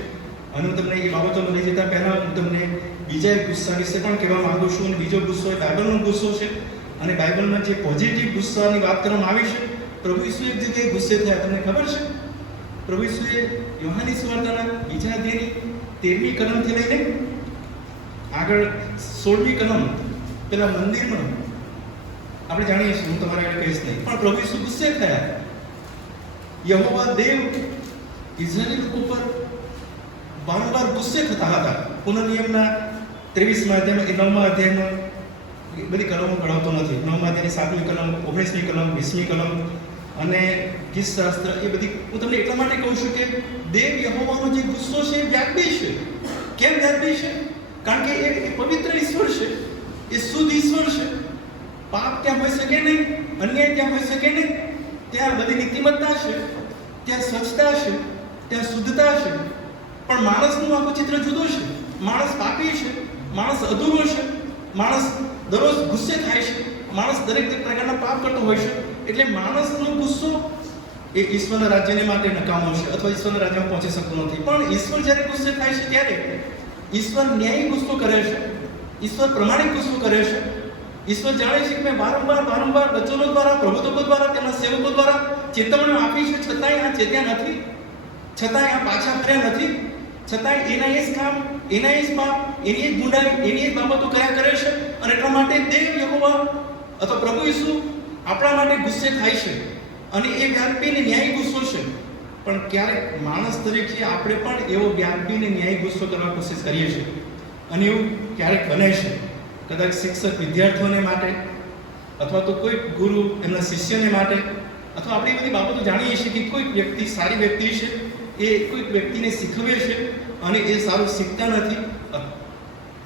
અને હું તમને એ બાબતોમાં લઈ જતા પહેલાં હું તમને બીજા એક ગુસ્સા વિશે પણ કહેવા માંગુ છું. અને બીજો ગુસ્સો એ બાઇબલનો ગુસ્સો છે અને બાઇબલમાં જે પોઝિટિવ ગુસ્સાની વાત કરવામાં આવી છે, પ્રભુ ઈસુ એક જગ્યાએ ગુસ્સે થયા, તમને ખબર છે? પ્રભુ ઈસુએ યોહાની સુવાર્તાના બીજા અધ્યાયની 13મી કલમથી લઈને આગળ 16મી કલમ પેલા મંદિરમાં આપણે જાણીએ છીએ, હું તમારા આગળ કહીશ નહીં, પણ પ્રભુ ઈસુ ગુસ્સે થયા. યહોવા દેવ ઇઝરાયેલી લોકો પર વારંવાર ગુસ્સે થતા હતા. પુનર્નિયમના 23મા અધ્યાયમાં, 9મા અધ્યાયમાં બધી કલમો ભણાવતો નથી, 9મા અધ્યાયની 7મી કલમ, 19મી કલમ, 20મી કલમ અને ગીતશાસ્ત્ર, એ બધી હું તમને એટલા માટે કહું છું કે દેવ યહોવાનો જે ગુસ્સો છે એ વ્યાજબી છે. કેમ વ્યાજબી છે? કારણ કે એ પવિત્ર ઈશ્વર છે, એ શુદ્ધ ઈશ્વર છે. પાપ ત્યાં હોઈ શકે નહીં, અન્યાય ત્યાં હોઈ શકે નહીં. ત્યાં બધી નીતિમત્તા છે, ત્યાં સ્વચ્છતા છે, ત્યાં શુદ્ધતા છે. પણ માણસનું આખું ચિત્ર જુદું છે. માણસ પાપી છે, માણસ અધૂરો છે, માણસ દરરોજ ગુસ્સે થાય છે, માણસ દરેક પ્રકારના પાપ કરતો હોય છે. એટલે માણસનો ગુસ્સો એ ઈશ્વરના રાજ્યને માટે નકામો છે અથવા ઈશ્વરના રાજ્યમાં પહોંચી શકતો નથી. પણ ઈશ્વર જ્યારે ગુસ્સે થાય છે ત્યારે ઈશ્વર ન્યાયી ગુસ્સો કરે છે, ઈશ્વર પ્રમાણિક ગુસ્સો કરે છે. ઈશ્વર જાણે છે કે મેં વારંવાર વચનો દ્વારા, પ્રભુત્વ દ્વારા, તેમના સેવકો દ્વારા ચેતવણીઓ આપી છે, છતાંય આ ચેત્યા નથી, છતાંય આ પાછા ફર્યા નથી, છતાંય એના એ જ કામ, એના એ જ પાપ, એની જ ગુંડાઈ, એની જ બાબતો કર્યા કરે છે. અને એટલા માટે દેવ યહોવા અથવા પ્રભુ ઈસુ આપણા માટે ગુસ્સે થાય છે અને એ વ્યાજબી અને ન્યાયી ગુસ્સો છે. પણ ક્યારેક માણસ તરીકે આપણે પણ એવો વ્યાજબી અને ન્યાયી ગુસ્સો કરવા કોશિશ કરીએ છીએ અને એવું ક્યારેક બને છે. કદાચ શિક્ષક વિદ્યાર્થીઓને માટે અથવા તો કોઈ ગુરુ એમના શિષ્યને માટે અથવા આપણે બધી બાબતો જાણીએ છીએ કે કોઈક વ્યક્તિ સારી વ્યક્તિ છે, એ કોઈક વ્યક્તિને શીખવે છે અને એ સારું શીખતા નથી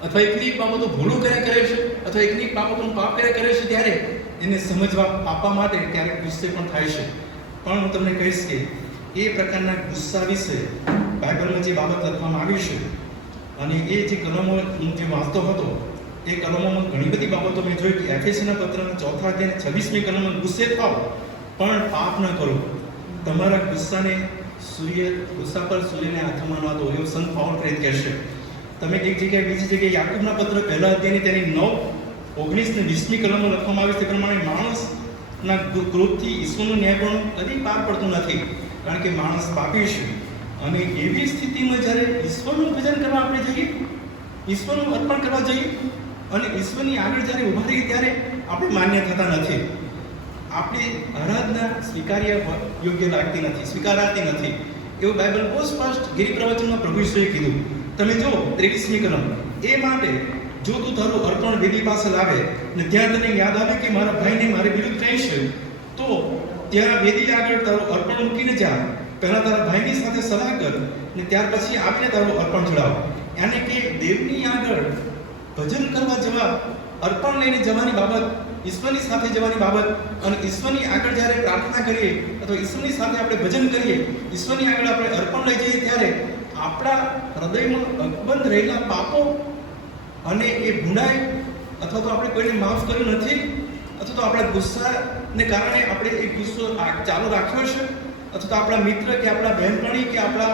અથવા એકની એક બાબતો ભૂલો કર્યા કરે છે અથવા એકની એક બાબતોનું પાપ કર્યા કરે છે, ત્યારે એને સમજવા આપવા માટે ક્યારેક ગુસ્સે પણ થાય છે. પણ હું તમને કહીશ કે એ પ્રકારના ગુસ્સા વિશે બાઇબલમાં જે બાબત લખવામાં આવી છે અને એ જે કલમો હું જે વાંચતો હતો એ કલમોમાં ઘણી બધી બાબતો મેં જોઈ કે એફેસીના પત્રના 4 અધ્યાયની 26મી કલમમાં ગુસ્સે થાવ પણ પાપ ન કરો, તમારા ગુસ્સા પર સૂર્યને હાથમાં ન દો, એવું સંત પાઉલ પ્રેરિત કહેશે. તમે એક જગ્યાએ બીજી જગ્યાએ યાકૂબના પત્ર 1 અધ્યાયની તેની 9, 19 ને 20મી કલમમાં લખવામાં આવી છે તે પ્રમાણે માણસના ક્રોધથી ઈશ્વરનું ન્યાય પણ કદી પાર પડતું નથી, કારણ કે માણસ પાપી છે. અને એવી સ્થિતિમાં જ્યારે ઈશ્વરનું ભજન કરવા આપણે જઈએ, ઈશ્વરનું અર્પણ કરવા જઈએ અને ઈશ્વરની આગળ જ્યારે ઊભા રહીએ ત્યારે આપણે માન્ય થતા નથી. આપણી આરાધના યોગ્ય લાગતી નથી, સ્વીકારાતી નથી. એવું બાઇબલ બહુ સ્પષ્ટ ગિરિપ્રવચનમાં પ્રભુ ઈશ્વરે કીધું. તમે જો 23મી કલમ, એ માટે જો તું તારું અર્પણ વેદી પાસે લાવે ને ત્યાં તને યાદ આવે કે મારા ભાઈને મારે વિરુદ્ધ કહી છે, તો ત્યાં વેદી આગળ તારું અર્પણ મૂકીને જા. પહેલા તારા ભાઈની સાથે સલાહ કર ને ત્યાર પછી આવીને તારું અર્પણ ચડાવ. યાની કે દેવની આગળ ભજન કરવા જવા, અર્પણ લઈને જવાની બાબત, ઈશ્વરની સાથે જવાની બાબત અને ઈશ્વરની આગળ જ્યારે પ્રાર્થના કરીએ અથવા ઈશ્વરની સાથે આપણે ભજન કરીએ, ઈશ્વરની આગળ આપણે અર્પણ લઈ જઈએ ત્યારે આપણા હૃદયમાં અકબંધ રહેલા પાપો અને એ ભૂંડાઈ અથવા તો આપણે કોઈને માફ કર્યું નથી અથવા તો આપણા ગુસ્સાને કારણે આપણે એ ગુસ્સો ચાલુ રાખ્યો છે અથવા તો આપણા મિત્ર કે આપણા બહેનપણી કે આપણા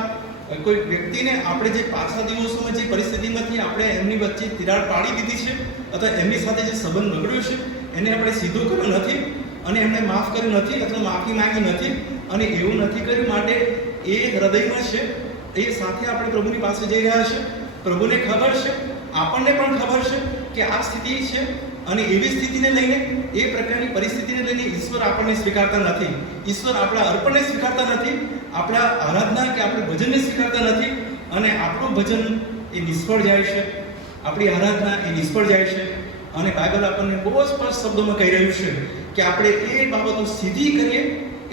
કોઈ વ્યક્તિને આપણે જે પાછલા દિવસોમાં જે પરિસ્થિતિમાંથી આપણે એમની વચ્ચે તિરાડ પાડી દીધી છે અથવા એમની સાથે જે સંબંધ બગડ્યો છે એને આપણે સીધો કર્યો નથી અને એમને માફ કર્યું નથી અથવા માફી માંગી નથી અને એવું નથી કર્યું માટે એ હૃદયમાં છે, એ સાથે આપણે પ્રભુની પાસે જઈ રહ્યા છે. પ્રભુને ખબર છે, આપણને પણ ખબર છે કે આ સ્થિતિ છે અને એવી સ્થિતિને લઈને, એ પ્રકારની પરિસ્થિતિને લઈને ઈશ્વર આપણને સ્વીકારતા નથી. ઈશ્વર આપણા અર્પણને સ્વીકારતા નથી, આપણા આરાધના કે આપણે ભજનને સ્વીકારતા નથી અને આપણું ભજન એ નિષ્ફળ જાય છે, આપણી આરાધના એ નિષ્ફળ જાય છે. અને બાઇબલ આપણને બહુ સ્પષ્ટ શબ્દોમાં કહી રહ્યું છે કે આપણે એ બાબતો સીધી કરીએ,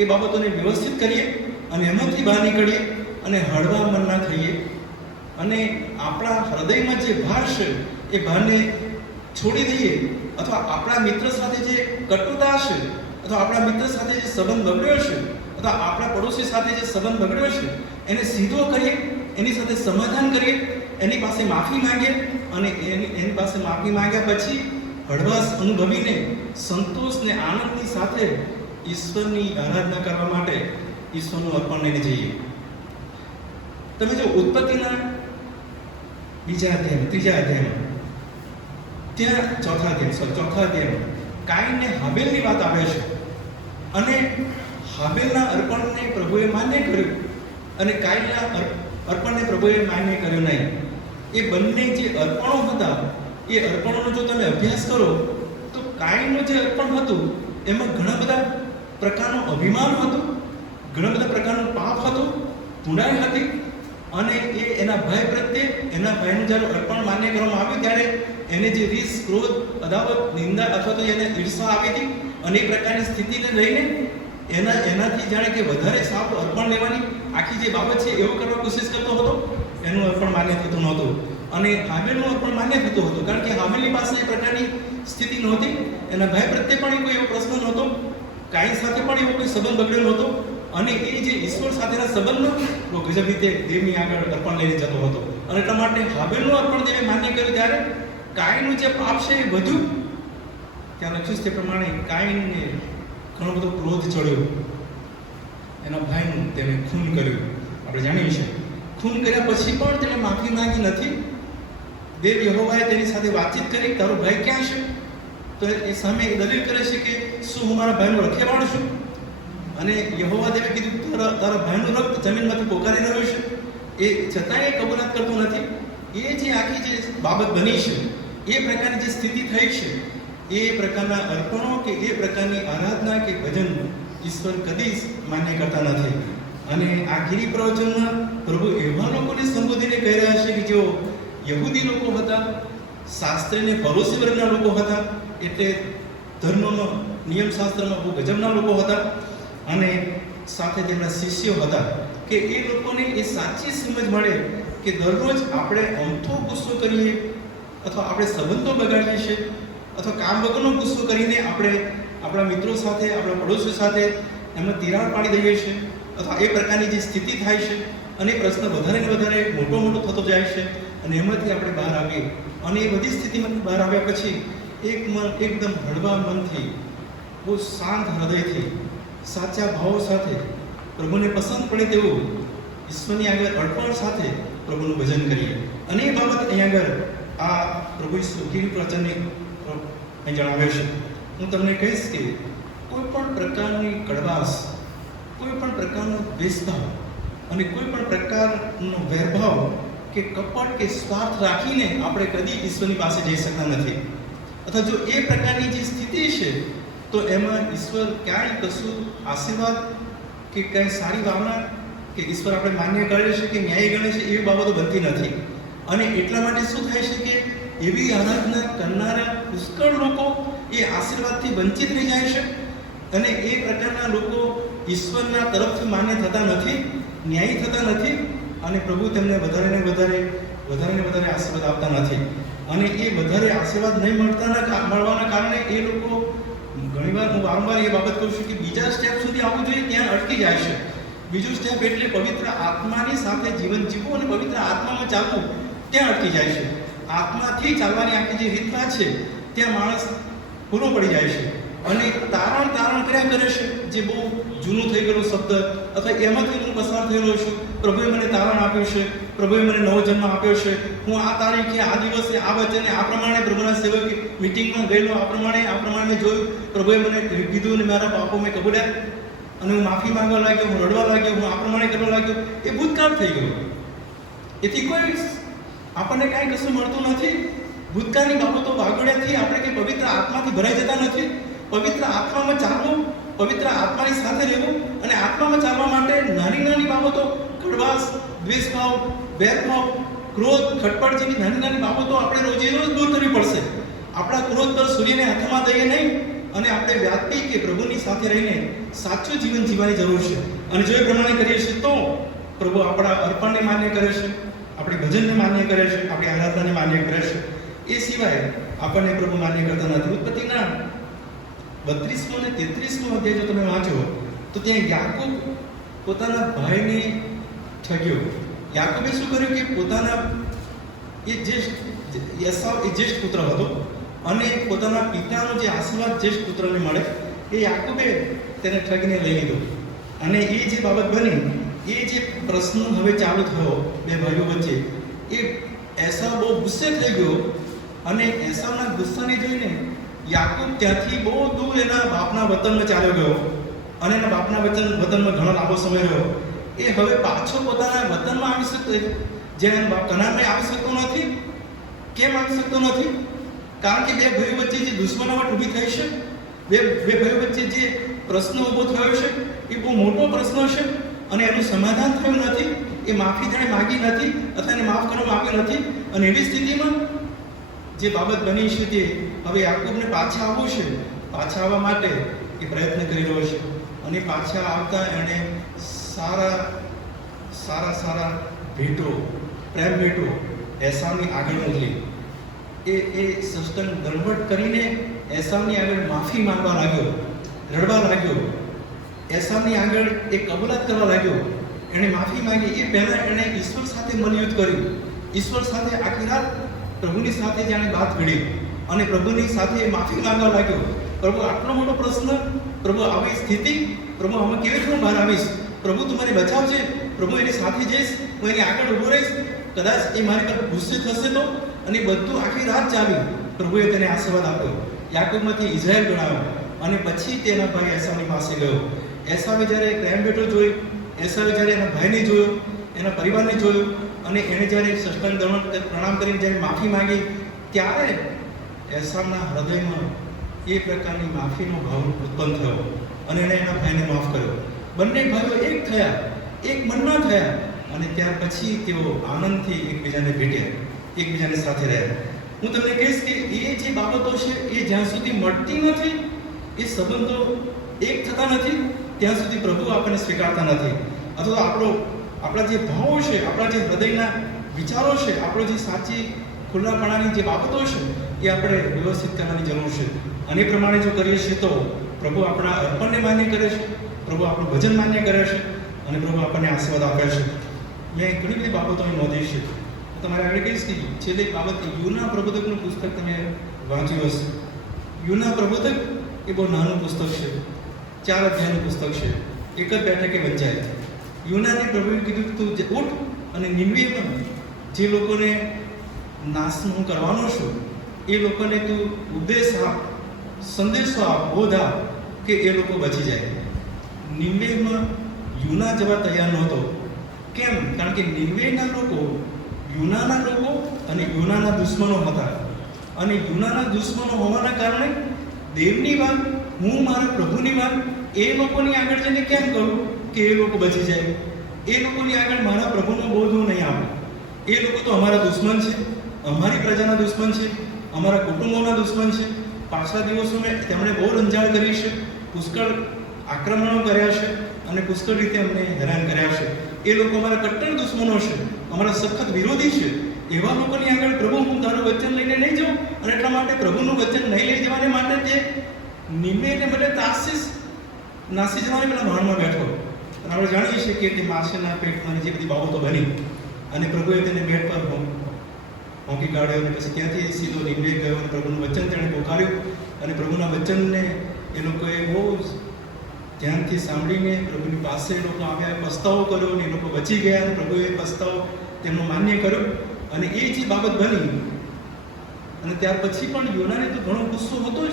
એ બાબતોને વ્યવસ્થિત કરીએ અને એમાંથી બહાર નીકળીએ અને હળવા મનના થઈએ અને આપણા હૃદયમાં જે ભાર છે એ ભારને છોડી દઈએ અથવા આપણા મિત્ર સાથે જે કટુતા છે અથવા આપણા મિત્ર સાથે જે સંબંધ બગડ્યો છે અથવા આપણા પડોશી સાથે જે સંબંધ બગડ્યો છે એને સીધો કરીએ, એની સાથે સમાધાન કરીએ, એની પાસે માફી માંગીએ અને એની પાસે માફી માંગ્યા પછી હળવાશ અનુભવીને સંતોષ ને આનંદની સાથે ઈશ્વરની આરાધના કરવા માટે ઈશ્વરનું અર્પણ લઈને જઈએ. તમે જો ઉત્પત્તિના 2 અધ્યાય, 3 અધ્યાયમાં, ત્યાં 4 અધ્યાયમાં કાઈન ને હાબેલની વાત આવે છે અને હાબેલના અર્પણને પ્રભુએ માન્ય કર્યું અને કાઈનના અર્પણને પ્રભુએ માન્ય કર્યું નહીં. એ બંને જે અર્પણો હતા, એ અર્પણોનો જો તમે અભ્યાસ કરો તો કાઈનનું જે અર્પણ હતું એમાં ઘણા બધા પ્રકારનું અભિમાન હતું, ઘણા બધા પ્રકારનું પાપ હતું, પુણાઈ હતી અને એ એના ભાઈ પ્રત્યે, એના ભાઈનું જ્યારે અર્પણ માન્ય કરવામાં આવ્યું ત્યારે એને જે રીસ, ક્રોધ, અદાવત, નિંદા અથવા તો એને ઈર્ષા આવી હતી અને એ પ્રકારની સ્થિતિને લઈને એનાથી જાણે કે વધારે સારું અર્પણ લેવાની આખી જે બાબત છે એવું કરવા કોશિશ કરતો હતો. એનું અર્પણ માન્ય થતું નહોતું અને હાબેલનું અર્પણ માન્ય થતું હતું, કારણ કે હાબેલની પાસે એ પ્રકારની સ્થિતિ નહોતી, એના ભાઈ પ્રત્યે પણ કોઈ એવો પ્રશ્ન નહોતો, કાઈ સાથે પણ એવો કોઈ સંબંધ બગડ્યો નહોતો અને એ જે ઈશ્વર સાથેના સંબંધનો ગજબ રીતે દેવની આગળ અર્પણ લઈને જતો હતો અને એટલા માટે હાબેલનું અર્પણ દેવે માન્ય કર્યું ત્યારે કાઈનનું જે પાપ છે એ વધ્યું. ત્યાં લખ્યું છે તે પ્રમાણે કાઈનને ઘણો બધો ક્રોધ ચડ્યો, એના ભાઈનું તેને ખૂન કર્યું. આપણે જાણીએ છીએ ખૂન કર્યા પછી પણ તેણે માફી માંગી નથી. દેવ યહોવાએ તેની સાથે વાતચીત કરી, તારો ભાઈ ક્યાં છે? તો એ સામે દલીલ કરે છે કે શું હું મારા ભાઈનો રખેવાળ છું? અને યહોવા દેવે કીધું તારા ભાઈનું રક્ત જમીનમાંથી પોકારી રહ્યું છે. એ છતાંય એ કબૂલાત કરતો નથી. એ જે આખી જે બાબત બની છે, એ પ્રકારની જે સ્થિતિ થઈ છે, એ પ્રકારના અર્પણો કે એ પ્રકારની આરાધના કે ભજન ઈશ્વર કદી માન્ય કરતા નથી. અને આ ગિરી પ્રવચનમાં પ્રભુ એવા લોકોને સંબોધીને કહી રહ્યા છે કે જેઓ યહૂદી લોકો હતા, શાસ્ત્રીને પરોશી વર્ગના લોકો હતા, એટલે ધર્મનો નિયમશાસ્ત્રમાં બહુ ગજબના લોકો હતા અને સાથે તેમના શિષ્યો હતા કે એ લોકોને એ સાચી સમજ મળે કે દરરોજ આપણે અમથો ગુસ્સો કરીએ અથવા આપણે સંબંધો બગાડીએ છીએ અથવા કામ વગરનો ગુસ્સો કરીને આપણે આપણા મિત્રો સાથે, આપણા પડોશીઓ સાથે એમાં તિરાડ પાડી દઈએ છીએ, અથવા એ પ્રકારની જે સ્થિતિ થાય છે અને એ પ્રશ્ન વધારે ને વધારે મોટો થતો જાય છે, અને એમાંથી આપણે બહાર આવીએ, અને એ બધી સ્થિતિમાંથી બહાર આવ્યા પછી એકદમ હળવા મનથી, બહુ શાંત હૃદયથી, સાચા ભાવો સાથે, પ્રભુને પસંદ પડે તેવું ઈશ્વરની આગળ અર્પણ સાથે પ્રભુનું ભજન કરીએ. અને એ બાબત અહીં આગળ આ પ્રભુ ઈસુ ગીરી પ્રચનની અહીં જણાવે છે. હું તમને કહીશ કે કોઈ પણ પ્રકારની કડવાશ, કોઈ પણ પ્રકારનો દ્વેષભાવ અને કોઈ પણ પ્રકારનો વેરભાવ કે કપટ કે સ્વાર્થ રાખીને આપણે કદી ઈશ્વરની પાસે જઈ શકતા નથી. અથવા જો એ પ્રકારની જે સ્થિતિ છે તો એમાં ઈશ્વર ક્યાંય કશું આશીર્વાદ કે કંઈ સારી ભાવના કે ઈશ્વર આપણે માન્ય કરે છે કે ન્યાય ગણે છે એવી બાબતો બનતી નથી. અને એટલા માટે શું થાય છે કે એવી આરાધના કરનારા પુષ્કળ લોકો એ આશીર્વાદથી વંચિત રહી જાય છે, અને એ પ્રકારના લોકો ઈશ્વરના તરફથી માન્ય થતા નથી, ન્યાયી થતા નથી, અને પ્રભુ તેમને વધારે ને વધારે આશીર્વાદ આપતા નથી. અને એ વધારે આશીર્વાદ નહીં મળવાના કારણે એ લોકો ઘણીવાર, હું વારંવાર એ બાબત કહું છું કે બીજા સ્ટેપ સુધી આવવું જોઈએ ત્યાં અટકી જાય છે. બીજું સ્ટેપ એટલે પવિત્ર આત્માની સાથે જીવન જીવવું અને પવિત્ર આત્મામાં ચાલવું, ત્યાં અટકી જાય છે. આત્માથી ચાલવાની આખી જે રીતના છે ત્યાં માણસ પૂરો પડી જાય છે, અને તારણ કર્યા કરે છે, જે બહુ જૂનું થઈ ગયેલું શબ્દ, અથવા એમાંથી હું પસાર થયેલો છું. પ્રભુએ મને તારણ આપ્યું છે, પ્રભુએ મને નવો જન્મ આપ્યો છે, હું આ તારીખે, આ દિવસે, આ વચને, આ પ્રમાણે પ્રભુના સેવક મિટિંગમાં ગયેલો, આ પ્રમાણે મેં જોયું, પ્રભુએ મને કીધું અને મારા પાપો મેં કબૂલ્યા, અને હું માફી માંગવા લાગ્યો, હું રડવા લાગ્યો, હું આ પ્રમાણે કરવા લાગ્યો. એ ભૂતકાળ થઈ ગયો. એથી કોઈ આપણને કાંઈ કશું મળતું નથી. ભૂતકાળની બાબતો વાગોળ્યાથી આપણે કંઈ પવિત્ર આત્માથી ભરાઈ જતા નથી. પવિત્ર આત્મામાં ચાલવું, પવિત્ર આત્માની સાથે રહેવું, અને આત્મામાં ચાલવા માટે નાની બાબતો, કડવાશ, દ્વેષભાવ, વેરભાવ, ક્રોધ, ખટપટ જેવી નાની બાબતો આપણે રોજ દૂર કરવી પડશે. આપણા ક્રોધ પર સૂર્યને હાથમાં દઈએ નહીં, અને આપણે વ્યાપી કે પ્રભુની સાથે રહીને સાચું જીવન જીવવાની જરૂર છે. અને જો એ પ્રમાણે કરીએ છીએ તો પ્રભુ આપણા અર્પણને માન્ય કરે છે, આપણી ભજનને માન્ય કરે છે, આપણી આરાધનાને માન્ય કરે છે. એ સિવાય આપણને પ્રભુ માન્ય કરતા નથી. ઉત્પત્તિના 32મો અને 33મો અધ્યાય જો તમે વાંચો તો ત્યાં યાકૂબ પોતાના ભાઈને ઠગ્યો. યાકૂબે શું કર્યું કે પોતાના એસાવ એ જ્યેષ્ઠ પુત્ર હતો, અને પોતાના પિતાનો જે આશીર્વાદ જ્યેષ્ઠ પુત્રને મળે એ યાકૂબે તેને ઠગીને લઈ લીધો. અને એ જે બાબત બની, એ જે પ્રશ્ન હવે ચાલુ થયો બે ભાઈઓ વચ્ચે, એ એસાવ બહુ ગુસ્સે થઈ ગયો, અને એસાવના ગુસ્સાને જોઈને યાકૂબ ત્યાંથી બહુ દૂર એના બાપના વતનમાં ચાલ્યો ગયો, અને એના બાપના વતનમાં ઘણો લાંબો સમય રહ્યો. એ હવે પાછો પોતાના વતનમાં આવી શકતો, જ્યાં બાપ કનાનમાં આવી શકતો નથી. કેમ આવી શકતો નથી? કારણ કે બે ભાઈઓ વચ્ચે જે દુશ્મનાવટ ઊભી થઈ છે, બે ભાઈઓ વચ્ચે જે પ્રશ્ન ઊભો થયો છે, એ બહુ મોટો પ્રશ્ન છે, અને એનું સમાધાન થયું નથી. એ માફી તેણે માગી નથી, અથવા એને માફ કરવામાં આવ્યું નથી. અને એવી સ્થિતિમાં જે બાબત બની છે તે હવે યાકૂબને પાછા આવવું છે. પાછા આવવા માટે એ પ્રયત્ન કરી રહ્યો છે, અને પાછા આવતા એણે સારા ભેટો, પ્રેમ ભેટો એસાવની આગળ મોકલી. એ સસ્તન દળવટ કરીને એસાવની આગળ માફી માંગવા લાગ્યો, રડવા લાગ્યો, એસાવની આગળ એ કબૂલાત કરવા લાગ્યો. એણે માફી માંગી. એ પહેલાં એણે ઈશ્વર સાથે મનયુદ્ધ કર્યું. ઈશ્વર સાથે આખી રાત પ્રભુની સાથે જાણે વાત ઘડી, અને પ્રભુની સાથે માફી માંગવા લાગ્યો. પ્રભુ, આટલો મોટો પ્રશ્ન, પ્રભુ આવી સ્થિતિ, પ્રભુ અમે કેવી રીતે હું બહાર આવીશ? પ્રભુ તું મને બચાવજે. પ્રભુ એની સાથે જઈશ, હું એની આગળ ઊભો રહીશ, કદાચ એ મારી પર ગુસ્સે થશે તો. અને બધું આખી રાત ચાલ્યું. પ્રભુએ તેને આશીર્વાદ આપ્યો, યાકૂબમાંથી ઇઝરાયલ ગણાવ્યો, અને પછી તેના ભાઈ એસાવની પાસે ગયો. એસાવે જ્યારે પ્રેમ ભેટો જોઈ, એસાવે જ્યારે એના ભાઈને જોયો, એના પરિવારને જોયું, અને એણે જ્યારે સષ્ટાંગ દંડ પ્રણામ કરીને જ્યારે માફી માંગી, ત્યારે એસાવના હૃદયમાં એ પ્રકારની માફીનો ભાવ ઉત્પન્ન થયો, અને એણે એના ભાઈને માફ કર્યો. બંને ભાઈઓ એક થયા, એક મનના થયા, અને ત્યાર પછી તેઓ આનંદથી એકબીજાને ભેટ્યા, એકબીજાને સાથે રહ્યા. હું તમને કહીશ કે એ જે બાબતો છે એ જ્યાં સુધી મળતી નથી, એ સંબંધો એક થતા નથી, ત્યાં સુધી પ્રભુ આપણને સ્વીકારતા નથી. અથવા આપણા જે ભાવો છે, આપણા જે હૃદયના વિચારો છે, આપણો જે સાચી ખુલ્લાપણાની જે બાબતો છે, એ આપણે વ્યવસ્થિત કરવાની જરૂર છે. અને એ પ્રમાણે જો કરીએ છીએ તો પ્રભુ આપણા અર્પણને માન્ય કરે છે, પ્રભુ આપણું ભજન માન્ય કરે છે અને પ્રભુ આપણને આશીર્વાદ આપે છે. મેં ઘણી બધી બાબતો અહીં નોંધી છે. તમારે આગળ કહીશ કે છેલ્લી બાબત યુના પ્રબોધકનું પુસ્તક તમે વાંચ્યું હશે. યુના પ્રબોધક એ બહુ નાનું પુસ્તક છે, 4 અધ્યાયનું પુસ્તક છે, એક જ બેઠકે વંચાય. યુનાને પ્રભુએ કીધું કે તું ઉઠ અને નિનવેમાં જે લોકોને નાશ હું કરવાનો છું એ લોકોને તું ઉપદેશ આપ, સંદેશો આપ, બોધ આપ કે એ લોકો બચી જાય. નિનવેમાં યુના જવા તૈયાર નહોતો. કેમ? કારણ કે નિનવેના લોકો યુનાના લોકો અને યુનાના દુશ્મનો હતા. અને યુનાના દુશ્મનો હોવાના કારણે દેવની વાત, હું મારા પ્રભુની વાત એ લોકોની આગળ જઈને કેમ કરું કે એ લોકો બચી જાય? એ લોકોની આગળ મારા પ્રભુનો બોધ હું નહીં આપું. એ લોકો તો અમારા દુશ્મન છે, અમારી પ્રજાના દુશ્મન છે, અમારા કુટુંબોના દુશ્મન છે. પાછલા દિવસોમાં તેમણે બહુ રંજાડ કરી છે, પુષ્કળ આક્રમણો કર્યા છે અને પુષ્કળ રીતે અમને હેરાન કર્યા છે. એ લોકો અમારા કટ્ટર દુશ્મનો છે, અમારા સખત વિરોધી છે. એવા લોકોની આગળ પ્રભુ હું તારું વચન લઈને નહીં જાઉં. અને એટલા માટે પ્રભુનું વચન નહીં લઈ જવાને માટે તે નિમ્મેને બદલે તાર્શીશ નાસી જવાને પેલા વહાણમાં બેઠો. અને આપણે જાણીએ છીએ કે તે માછલીના પેટમાં જે બધી બાબતો બની અને પ્રભુએ તેને બેટ પર હોંકી કાઢ્યો અને પછી ત્યાંથી સીધો નિમ્મે ગયો અને પ્રભુનું વચન તેણે પોકાર્યું. અને પ્રભુના વચનને એ લોકોએ બહુ ધ્યાનથી સાંભળીને પ્રભુની પાસે એ લોકો આવ્યા, પસ્તાવો કર્યો અને એ લોકો બચી ગયા અને પ્રભુએ પસ્તાવો તેમનો માન્ય કર્યો. અને એ જે બાબત બની અને ત્યાર પછી પણ યોનાને તો ઘણો ગુસ્સો હતો જ.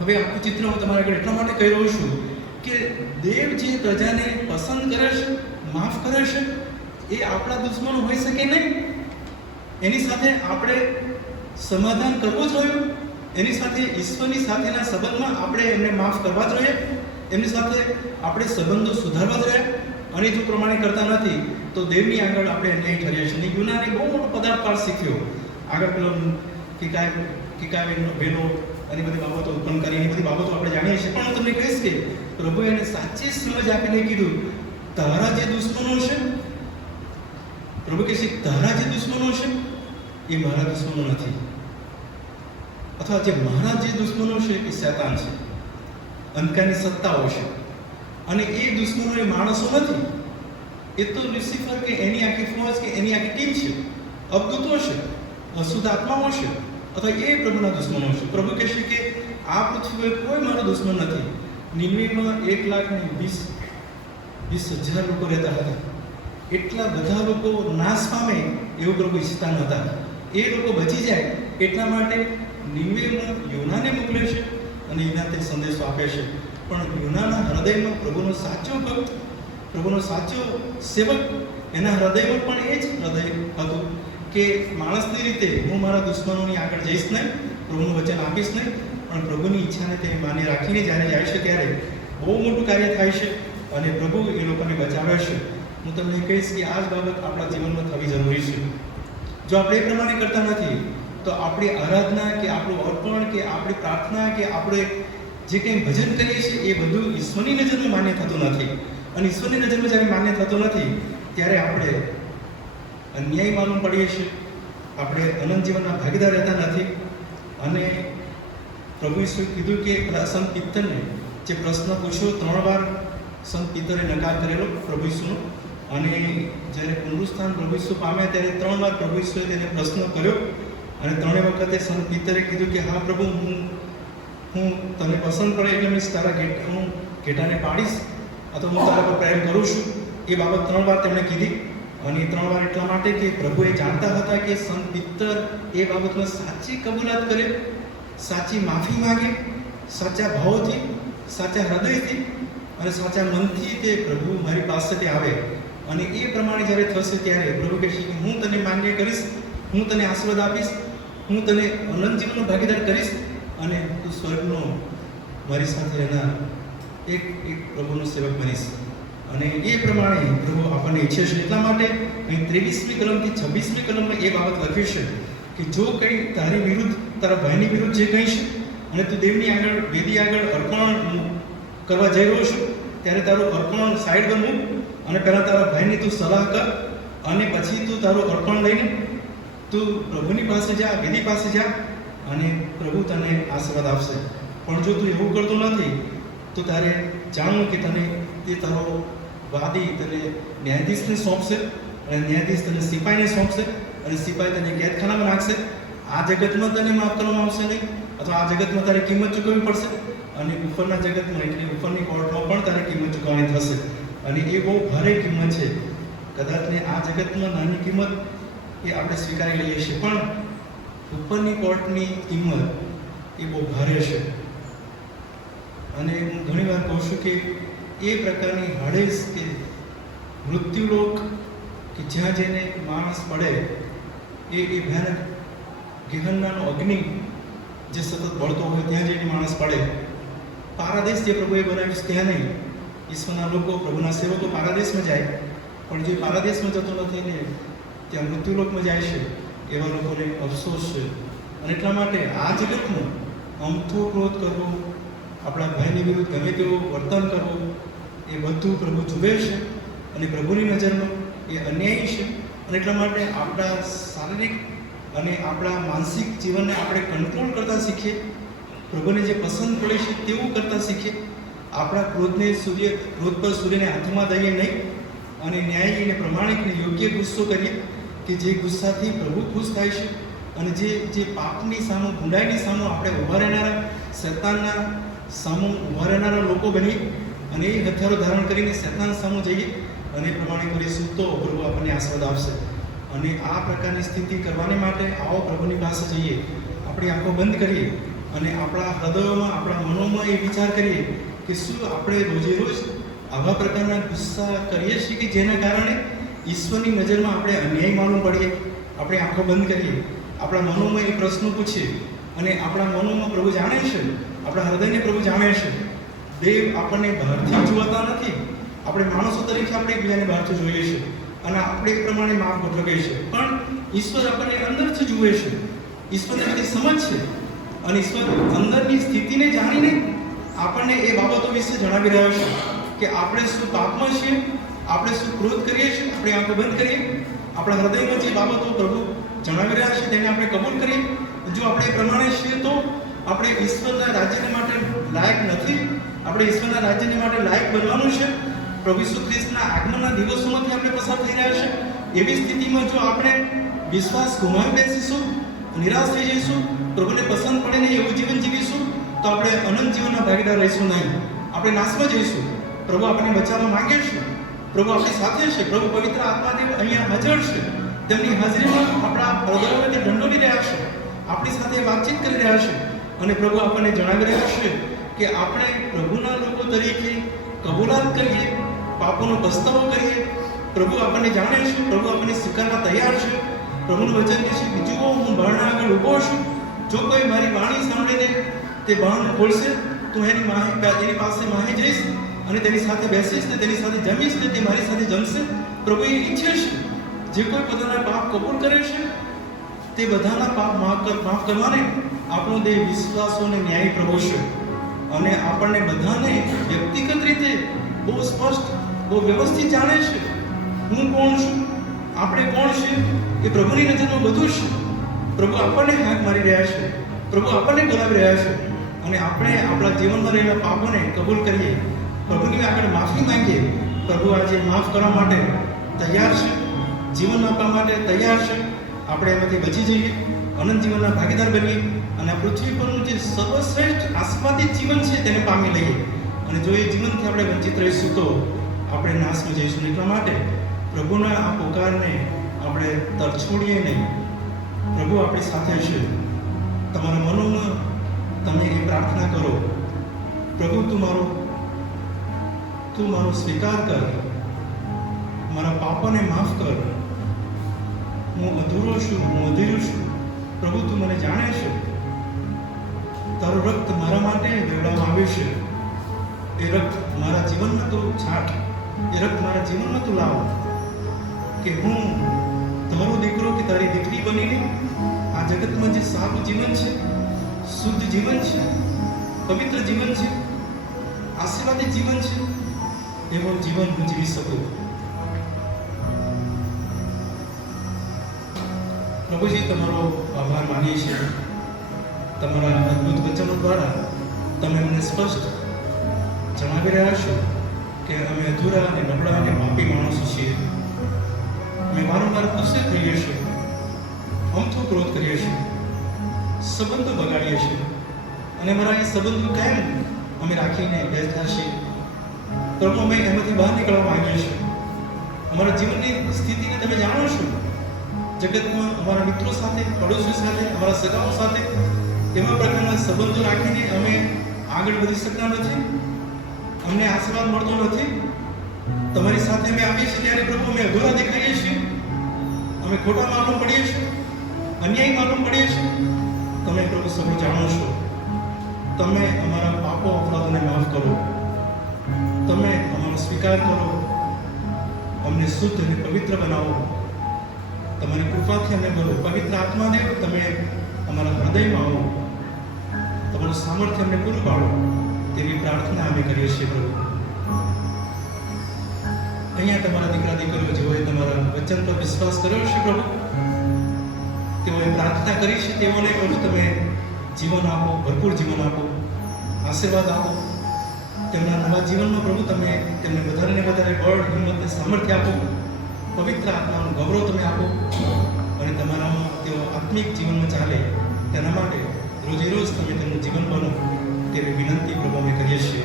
હવે આખું ચિત્ર હું તમારા આગળ એટલા માટે કહી રહ્યો છું કે દેવ જે પ્રજાને પસંદ કરે છે, માફ કરે છે, એ આપણા દુશ્મનો હોઈ શકે નહીં. એની સાથે આપણે સમાધાન કરવું જોઈએ. એની સાથે ઈશ્વરની સાથેના સંબંધમાં આપણે એમને માફ કરવા જોઈએ. એમની સાથે આપણે સંબંધો સુધારવા જોઈએ. અને જો પ્રમાણે કરતા નથી તો દેવની આગળ આપણે નહીં ઠરીએ છીએ. અને યુનાને બહુ મોટો પદાર્થપાઠ શીખ્યો. આગળ પેલો કિકાવેનો વેલો અને બધી બાબતો ઉત્પન્ન કરી, એની બધી બાબતો આપણે જાણીએ છીએ. પણ હું તમને કહીશ કે પ્રભુએ એને સાચી સમજ આપીને કીધું, તારા જે દુશ્મનો છે, પ્રભુ કહે છે તારા જે દુશ્મનો છે એ મારા દુશ્મનો નથી. અથવા જે મારા જે દુશ્મનો છે એ શૈતાન છે, અંધકારની સત્તાઓ છે. અને એ દુશ્મનો એ માણસો નથી, એ તો લ્યુસિફર કે એની આખી ફોજ કે એની આખી ટીમ છે, અવદૂતો છે, અશુદ્ધ આત્માઓ છે, અથવા એ પ્રભુના દુશ્મનો છે. પ્રભુ કહેશે કે આ પૃથ્વી પર કોઈ મારો દુશ્મન નથી. નિનવેમાં 1,20,000 લોકો રહેતા હતા. એટલા બધા લોકો નાશ પામે એવું પ્રભુ ઈચ્છતા નહોતા. એ લોકો બચી જાય એટલા માટે નિનવેમાં યોનાને મોકલે છે અને એના તે સંદેશો આપે છે. પણ યુનાના હૃદયમાં પ્રભુનો સાચો ભક્ત, પ્રભુનો સાચો સેવક, એના હૃદયમાં પણ એ જ હૃદય હતું કે માણસની રીતે હું મારા દુશ્મનોની આગળ જઈશ નહીં, પ્રભુનું વચન આપીશ નહીં. પણ પ્રભુની ઈચ્છાને તે માન્ય રાખીને જ્યારે જાય છે ત્યારે બહુ મોટું કાર્ય થાય છે અને પ્રભુ એ લોકોને બચાવે છે. હું તમને કહીશ કે આ જ બાબત આપણા જીવનમાં થવી જરૂરી છે. જો આપણે એ પ્રમાણે કરતા નથી તો આપણી આરાધના કે આપણું અર્પણ કે આપણી પ્રાર્થના કે આપણે જે કંઈ ભજન કરીએ છીએ એ બધું ઈશ્વરની નજરમાં માન્ય થતું નથી. અને ઈશ્વરની નજરમાં જ્યારે માન્ય થતું નથી ત્યારે આપણે અન્યાય માલુમ પડીએ છીએ, આપણે અનંત જીવનના ભાગીદાર રહેતા નથી. અને પ્રભુ ઈશ્વરે કીધું કે સંત પિત્તરને જે પ્રશ્ન પૂછ્યો 3 વાર સંત પિત્તરે નકાર કરેલો પ્રભુ ઈશ્વરનો. અને જ્યારે પુનરુત્થાન પ્રભુ ઈશ્વર પામ્યા ત્યારે 3 વાર પ્રભુ ઈશ્વરે તેને પ્રશ્ન કર્યો અને 3 વખતે સંત પિત્તરે કીધું કે હા પ્રભુ, હું તને પસંદ પડે એટલે મીન્સ હું ઘેટાને પાડીશ અથવા હું તારા પર પ્રેમ કરું છું. એ બાબત 3 વાર તેમણે કીધી. અને 3 વાર એટલા માટે કે પ્રભુએ જાણતા હતા કે સંત પિત્તર એ બાબતમાં સાચી કબૂલાત કરે, સાચી માફી માગે, સાચા ભાવથી, સાચા હૃદયથી અને સાચા મનથી તે પ્રભુ મારી પાસેથી આવે. અને એ પ્રમાણે જ્યારે થશે ત્યારે પ્રભુ કહેશે કે હું તને માન્ય કરીશ, હું તને આશીર્વાદ આપીશ, હું તને અનંત જીવનનો ભાગીદાર કરીશ અને તું સ્વર્ગનો મારી સાથે રહેનાર એક પ્રભુનો સેવક બનીશ. અને એ પ્રમાણે પ્રભુ આપણને ઈચ્છે છે. એટલા માટે અહીં 23મી કલમથી 26મી કલમમાં એ બાબત લખ્યું છે કે જો કંઈ તારી વિરુદ્ધ, તારા ભાઈની વિરુદ્ધ જે કંઈ છે અને તું દેવની આગળ, વેદી આગળ અર્પણ કરવા જઈ રહ્યો છો ત્યારે તારું અર્પણ સાઈડ પર મૂક અને પહેલાં તારા ભાઈની તું સલાહ કર અને પછી તું તારું અર્પણ લઈને તું પ્રભુની પાસે જા, વેદી પાસે જા અને પ્રભુ તને આશીર્વાદ આપશે. પણ જો તું એવું કરતો નથી તો તારે જાણવું કે તને તે તારો વાદી તને ન્યાયાધીશને સોંપશે અને ન્યાયાધીશ તને સિપાહીને સોંપશે અને સિપાહી તને કેદખાનામાં નાખશે. આ જગતમાં તને માફ કરવામાં આવશે નહીં, અથવા આ જગતમાં તારે કિંમત ચૂકવવી પડશે, અને ઉપરના જગતમાં એટલે ઉપરની કોર્ટમાં પણ તારે કિંમત ચૂકવવાની થશે. અને એ બહુ ભારે કિંમત છે. કદાચને આ જગતમાં નાની કિંમત એ આપણે સ્વીકારી લઈએ છીએ, પણ ઉપરની કોર્ટની કિંમત એ બહુ ભારે છે. અને હું ઘણીવાર કહું છું કે એ પ્રકારની હડેસ કે મૃત્યુલોક કે જ્યાં જઈને માણસ પડે એ ભયાનક ગેહન્નાનો અગ્નિ જે સતત બળતો હોય ત્યાં જઈને માણસ પડે. પારાદેશ જે પ્રભુએ બનાવ્યું છે ત્યાં નહીં. ઈશ્વરના લોકો પ્રભુના સેવકો પારાદેશમાં જાય, પણ જે પારાદેશમાં જતો નથી ને ત્યાં મૃત્યુલોકમાં જાય છે એવા લોકોને અફસોસ છે. અને એટલા માટે આ જગતમાં અમથો ક્રોધ કરવો, આપણા ભાઈની વિરુદ્ધ ગમે તેવો વર્તન કરવું, એ બધું પ્રભુ જુએ છે અને પ્રભુની નજરમાં એ અન્યાયી છે. અને એટલા માટે આપણા શારીરિક અને આપણા માનસિક જીવનને આપણે કંટ્રોલ કરતા શીખીએ, પ્રભુને જે પસંદ પડે છે તેવું કરતા શીખીએ. આપણા ક્રોધ પર સૂર્યને હાથમાં દઈએ નહીં, અને ન્યાયી અને પ્રમાણિક અને યોગ્ય ગુસ્સો કરીએ કે જે ગુસ્સાથી પ્રભુ ખુશ થાય છે. અને જે પાપની સામું, ગુંડાઈની સામું આપણે ઊભા રહેનારા, શૈતાનના સામું ઊભા રહેનારા લોકો બની અને એ હથિયારો ધારણ કરીને શૈતાન સામું જઈએ અને પ્રમાણે કરીશું તો પ્રભુ આપણને આશીર્વાદ આપશે. અને આ પ્રકારની સ્થિતિ કરવાની માટે આવો પ્રભુની પાસે જઈએ, આપણી આંખો બંધ કરીએ અને આપણા હૃદયોમાં, આપણા મનોમાં એ વિચાર કરીએ કે શું આપણે રોજે રોજ આવા પ્રકારના ગુસ્સા કરીએ છીએ કે જેના કારણે ઈશ્વરની નજરમાં આપણે અન્યાય માનવું પડીએ. આપણે આંખો બંધ કરીએ, આપણા મનોમાં એ પ્રશ્નો પૂછીએ, અને આપણા મનોમાં પ્રભુ જાણે છે, આપણા હૃદયને પ્રભુ જાણે છે. દેવ આપણને બહારથી જોવાતા નથી. આપણે માણસો તરીકે આપણે એકબીજાને બહારથી જોઈએ છીએ અને આપણે એ પ્રમાણે માર્ગ ગોઠવીએ છીએ, પણ ઈશ્વર આપણને અંદરથી જુએ છે. ઈશ્વરને બધી સમજ છે અને ઈશ્વર અંદરની સ્થિતિને જાણીને આપણને એ બાબતો વિશે જણાવી રહ્યો છે કે આપણે શું પાપમાં છીએ, આપણે શું ક્રોધ કરીએ છીએ. આપણે આંખો બંધ કરીએ, આપણા હૃદયમાં જે બાબતો પ્રભુ જણાવી રહ્યા છે તેને આપણે કબૂલ કરીએ. જો આપણે એ પ્રમાણે છીએ તો આપણે ઈશ્વરના રાજ્યને માટે લાયક નથી. આપણે ઈશ્વરના રાજ્યને માટે લાયક બનવાનું છે. પ્રભુ ઈસુ ખ્રિસ્તના આગમનના દિવસોમાંથી આપણે પસાર થઈ રહ્યા છે. એવી સ્થિતિમાં જો આપણે વિશ્વાસ ગુમાવી બેસીશું, નિરાશ થઈ જઈશું, પ્રભુને પસંદ પડે નહીં એવું જીવન જીવીશું, તો આપણે અનંત જીવનના ભાગીદાર રહીશું નહીં. આપણે નાશમાં જઈશું. પ્રભુ આપણને બચાવવા માંગે છે. પ્રભુ આપણી સાથે છે. પ્રભુ પવિત્ર આત્માદેવ અહીંયા હાજર છે. તેમની હાજરીમાં આપણા હૃદયોને તે દંડોલી રહ્યા છે, આપણી સાથે વાતચીત કરી રહ્યા છે. અને પ્રભુ આપણને જણાવી રહ્યા છે કે આપણે પ્રભુના લોકો તરીકે કબૂલાત કરીએ, પાપોનો પસ્તાવો કરીએ. પ્રભુ આપણને જાણે છે, પ્રભુ આપણને સ્વીકારવા તૈયાર છે. પ્રભુનું વચન કહે છે કે જુઓ, હું બારણા આગળ ઊભો છું. જો કોઈ મારી વાણી સાંભળીને તે બારણું ખોલશે તો એની પાસે માહી જઈશ અને તેની સાથે બેસીશ ને તેની સાથે જમીશ ને તે મારી સાથે જમશે. પ્રભુ એ ઈચ્છે છે જે કોઈ પોતાના પાપ કબૂલ કરે છે તે બધાના પાપ માફ કરવાને આપણો દેહ વિશ્વાસો અને ન્યાયી પ્રભુ છે. અને આપણને બધાને વ્યક્તિગત રીતે બહુ સ્પષ્ટ, બહુ વ્યવસ્થિત જાણે છે. હું કોણ છું, આપણે કોણ છે, એ પ્રભુની નજરમાં બધું છે. પ્રભુ આપણને હાથ મારી રહ્યા છે, પ્રભુ આપણને બોલાવી રહ્યા છે. અને આપણે આપણા જીવનમાં રહેલા પાપોને કબૂલ કરીએ, પ્રભુની આગળ માફી માંગીએ. પ્રભુ આજે માફ કરવા માટે તૈયાર છે, જીવન આપવા માટે તૈયાર છે. આપણે એમાંથી બચી જઈએ, અનંત જીવનના ભાગીદાર બનીએ અને આ પૃથ્વી પરનું જે સર્વશ્રેષ્ઠ આસ્વાદિત જીવન છે તેને પામી લઈએ. અને જો એ જીવનથી આપણે વંચિત રહીશું તો આપણે નાશમાં જઈશું. એટલા માટે પ્રભુના આ પોકારને આપણે તરછોડીએ નહીં. પ્રભુ આપણી સાથે છે. તમારા મનોમાં તમે એ પ્રાર્થના કરો, પ્રભુ તું મારો સ્વીકાર કર, મારા પાપોને માફ કર. હું અધૂરો છું, હું અધીરું છું. પ્રભુ તું મને જાણે છે. તારું રક્ત મારા માટે વેવડાવવામાં આવ્યું છે. એ રક્ત મારા જીવનમાં તું છાંટ, એ રક્ત મારા જીવનમાં તું લાવ કે હું તારો દીકરો કે તારી દીકરી બનીને આ જગતમાં જે સારું જીવન છે, શુદ્ધ જીવન છે, પવિત્ર જીવન છે, આશીર્વાદિત જીવન છે, એવો જીવન હું જીવી શકું. પ્રભુજી તમારો આભાર માનીએ છીએ. તમારા અદ્ભુત વચનો દ્વારા તમે અમને સ્પષ્ટ જણાવી રહ્યા છો કે અમે અધૂરા અને નબળા અને પાપી માણસો છીએ. અમે વારંવાર ગુસ્સે થઈએ છીએ, અમથો ક્રોધ કરીએ છીએ, સંબંધો બગાડીએ છીએ અને અમારા એ સંબંધો કેમ અમે રાખીને બેઠા છીએ. પ્રભુ, અમે એમાંથી બહાર નીકળવા માંગીએ છીએ. અમારા જીવનની સ્થિતિને તમે જાણો છો. જગતમાં અમારા મિત્રો સાથે, પડોશીઓ સાથે, અમારા સગાઓ સાથે એવા પ્રકારના સંબંધો રાખીને અમે આગળ વધી શકતા નથી. અમને આશીર્વાદ મળતો નથી. તમારી સાથે અમે આવીએ છીએ ત્યારે પ્રભુ અમે અધૂરા દેખાઈએ છીએ. અમે ખોટા માલુમ પડીએ છીએ, અન્યાય માલુમ પડીએ છીએ. તમે પ્રભુ સૌ જાણો છો. તમે અમારા પાપો અપરાધોને માફ કરો. તમે અમારો સ્વીકાર કરો. અમને શુદ્ધ અને પવિત્ર બનાવો. તમારી કૃપાથી અમને બોલો. પવિત્ર આત્મા દેવ, તમે અમારા હૃદયમાં આવો. તમારું સામર્થ્ય અમને પૂરું પાડો. તેવી પ્રાર્થના અમે કરીએ છીએ પ્રભુ. અહીંયા તમારા દીકરા દીકરીઓ જેઓએ તમારા વચન પર વિશ્વાસ કર્યો છે પ્રભુ, તેઓએ પ્રાર્થના કરી છે. તેઓને પ્રભુ તમે જીવન આપો, ભરપૂર જીવન આપો, આશીર્વાદ આપો. તેમના નવા જીવનમાં પ્રભુ તમે તેમને વધારે ને વધારે બળ, હિંમત અને સામર્થ્ય આપો. પવિત્ર આત્માનું ગૌરવ તમે આપો અને તમારામાં તેઓ આત્મિક જીવનમાં ચાલે તેના માટે રોજે રોજ તમે તેમનું જીવન બનો તેવી વિનંતી પ્રભુ અમે કરીએ છીએ.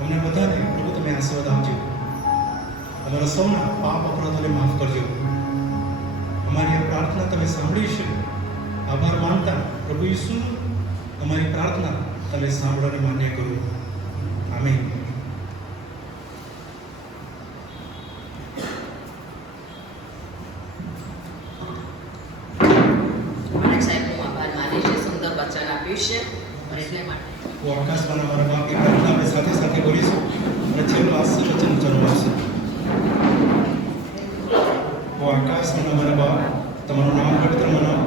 અમને બધાને પ્રભુ તમે આશીર્વાદ આપજો. અમારા સૌના પાપ અપરાધોને માફ કરજો. અમારી આ પ્રાર્થના તમે સાંભળી છે. આભાર માનતા પ્રભુ ઈસુ અમારી પ્રાર્થના તમે સાંભળવાની માન્ય કરો. આમીન. માણેક સાહેબનો આભાર માનીએ છીએ. સુંદર વચન આપ્યું છે અને એટલે માટે હું આકાશમાં અમારા બાપ એ પ્રાર્થના આપણે સાથે સાથે કરીશું અને છેલ્લું હાસ્ય વચન ઉચ્ચારવામાં આવશે. હું આકાશમાં અમારા બાપ, તમારું નામ પવિત્ર મનાવો,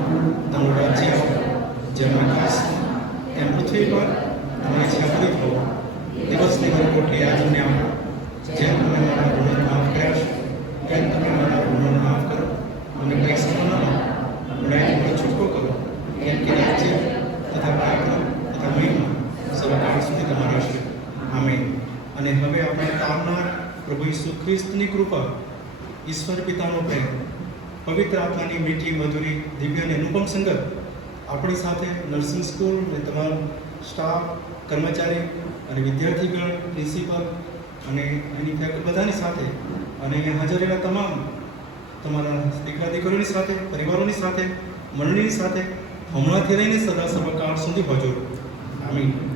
તમારું રાજ્ય આવો, જેમ આકાશ એમ પૃથ્વી પર તમારી ઈચ્છા પૂરી થવો. દિવસની મારી રોટલી આજ અમને આપો. જેમ તમે મારા ગુનાને માફ કર્યા છે એમ તમે મારા ગુનાને માફ કરો. અમને પૈસા ન આપો, ગુનાથી છૂટકો કરો. કેમ કે રાજ્ય તથા પરાક્રમ તથા મહિમા સર્વકાળ સુધી તમારા છે. આમીન. અને હવે આપણે તારનાર પ્રભુ ઈસુ ખ્રિસ્તની કૃપા, ઈશ્વર પિતાનો પ્રેમ, પવિત્ર આત્માની મીઠી મધુરી દિવ્ય અને અનુપમ સંગત આપણી સાથે નર્સિંગ સ્કૂલ અને તમામ સ્ટાફ, કર્મચારી અને વિદ્યાર્થીગણ, પ્રિન્સિપલ અને એની બધાની સાથે અને અહીંયા હાજર રહેલા તમામ તમારા દીકરા દીકરીઓની સાથે, પરિવારોની સાથે, મંડળીની સાથે હમણાંથી લઈને સદા સર્વકાળ સુધી હજુર. આમીન.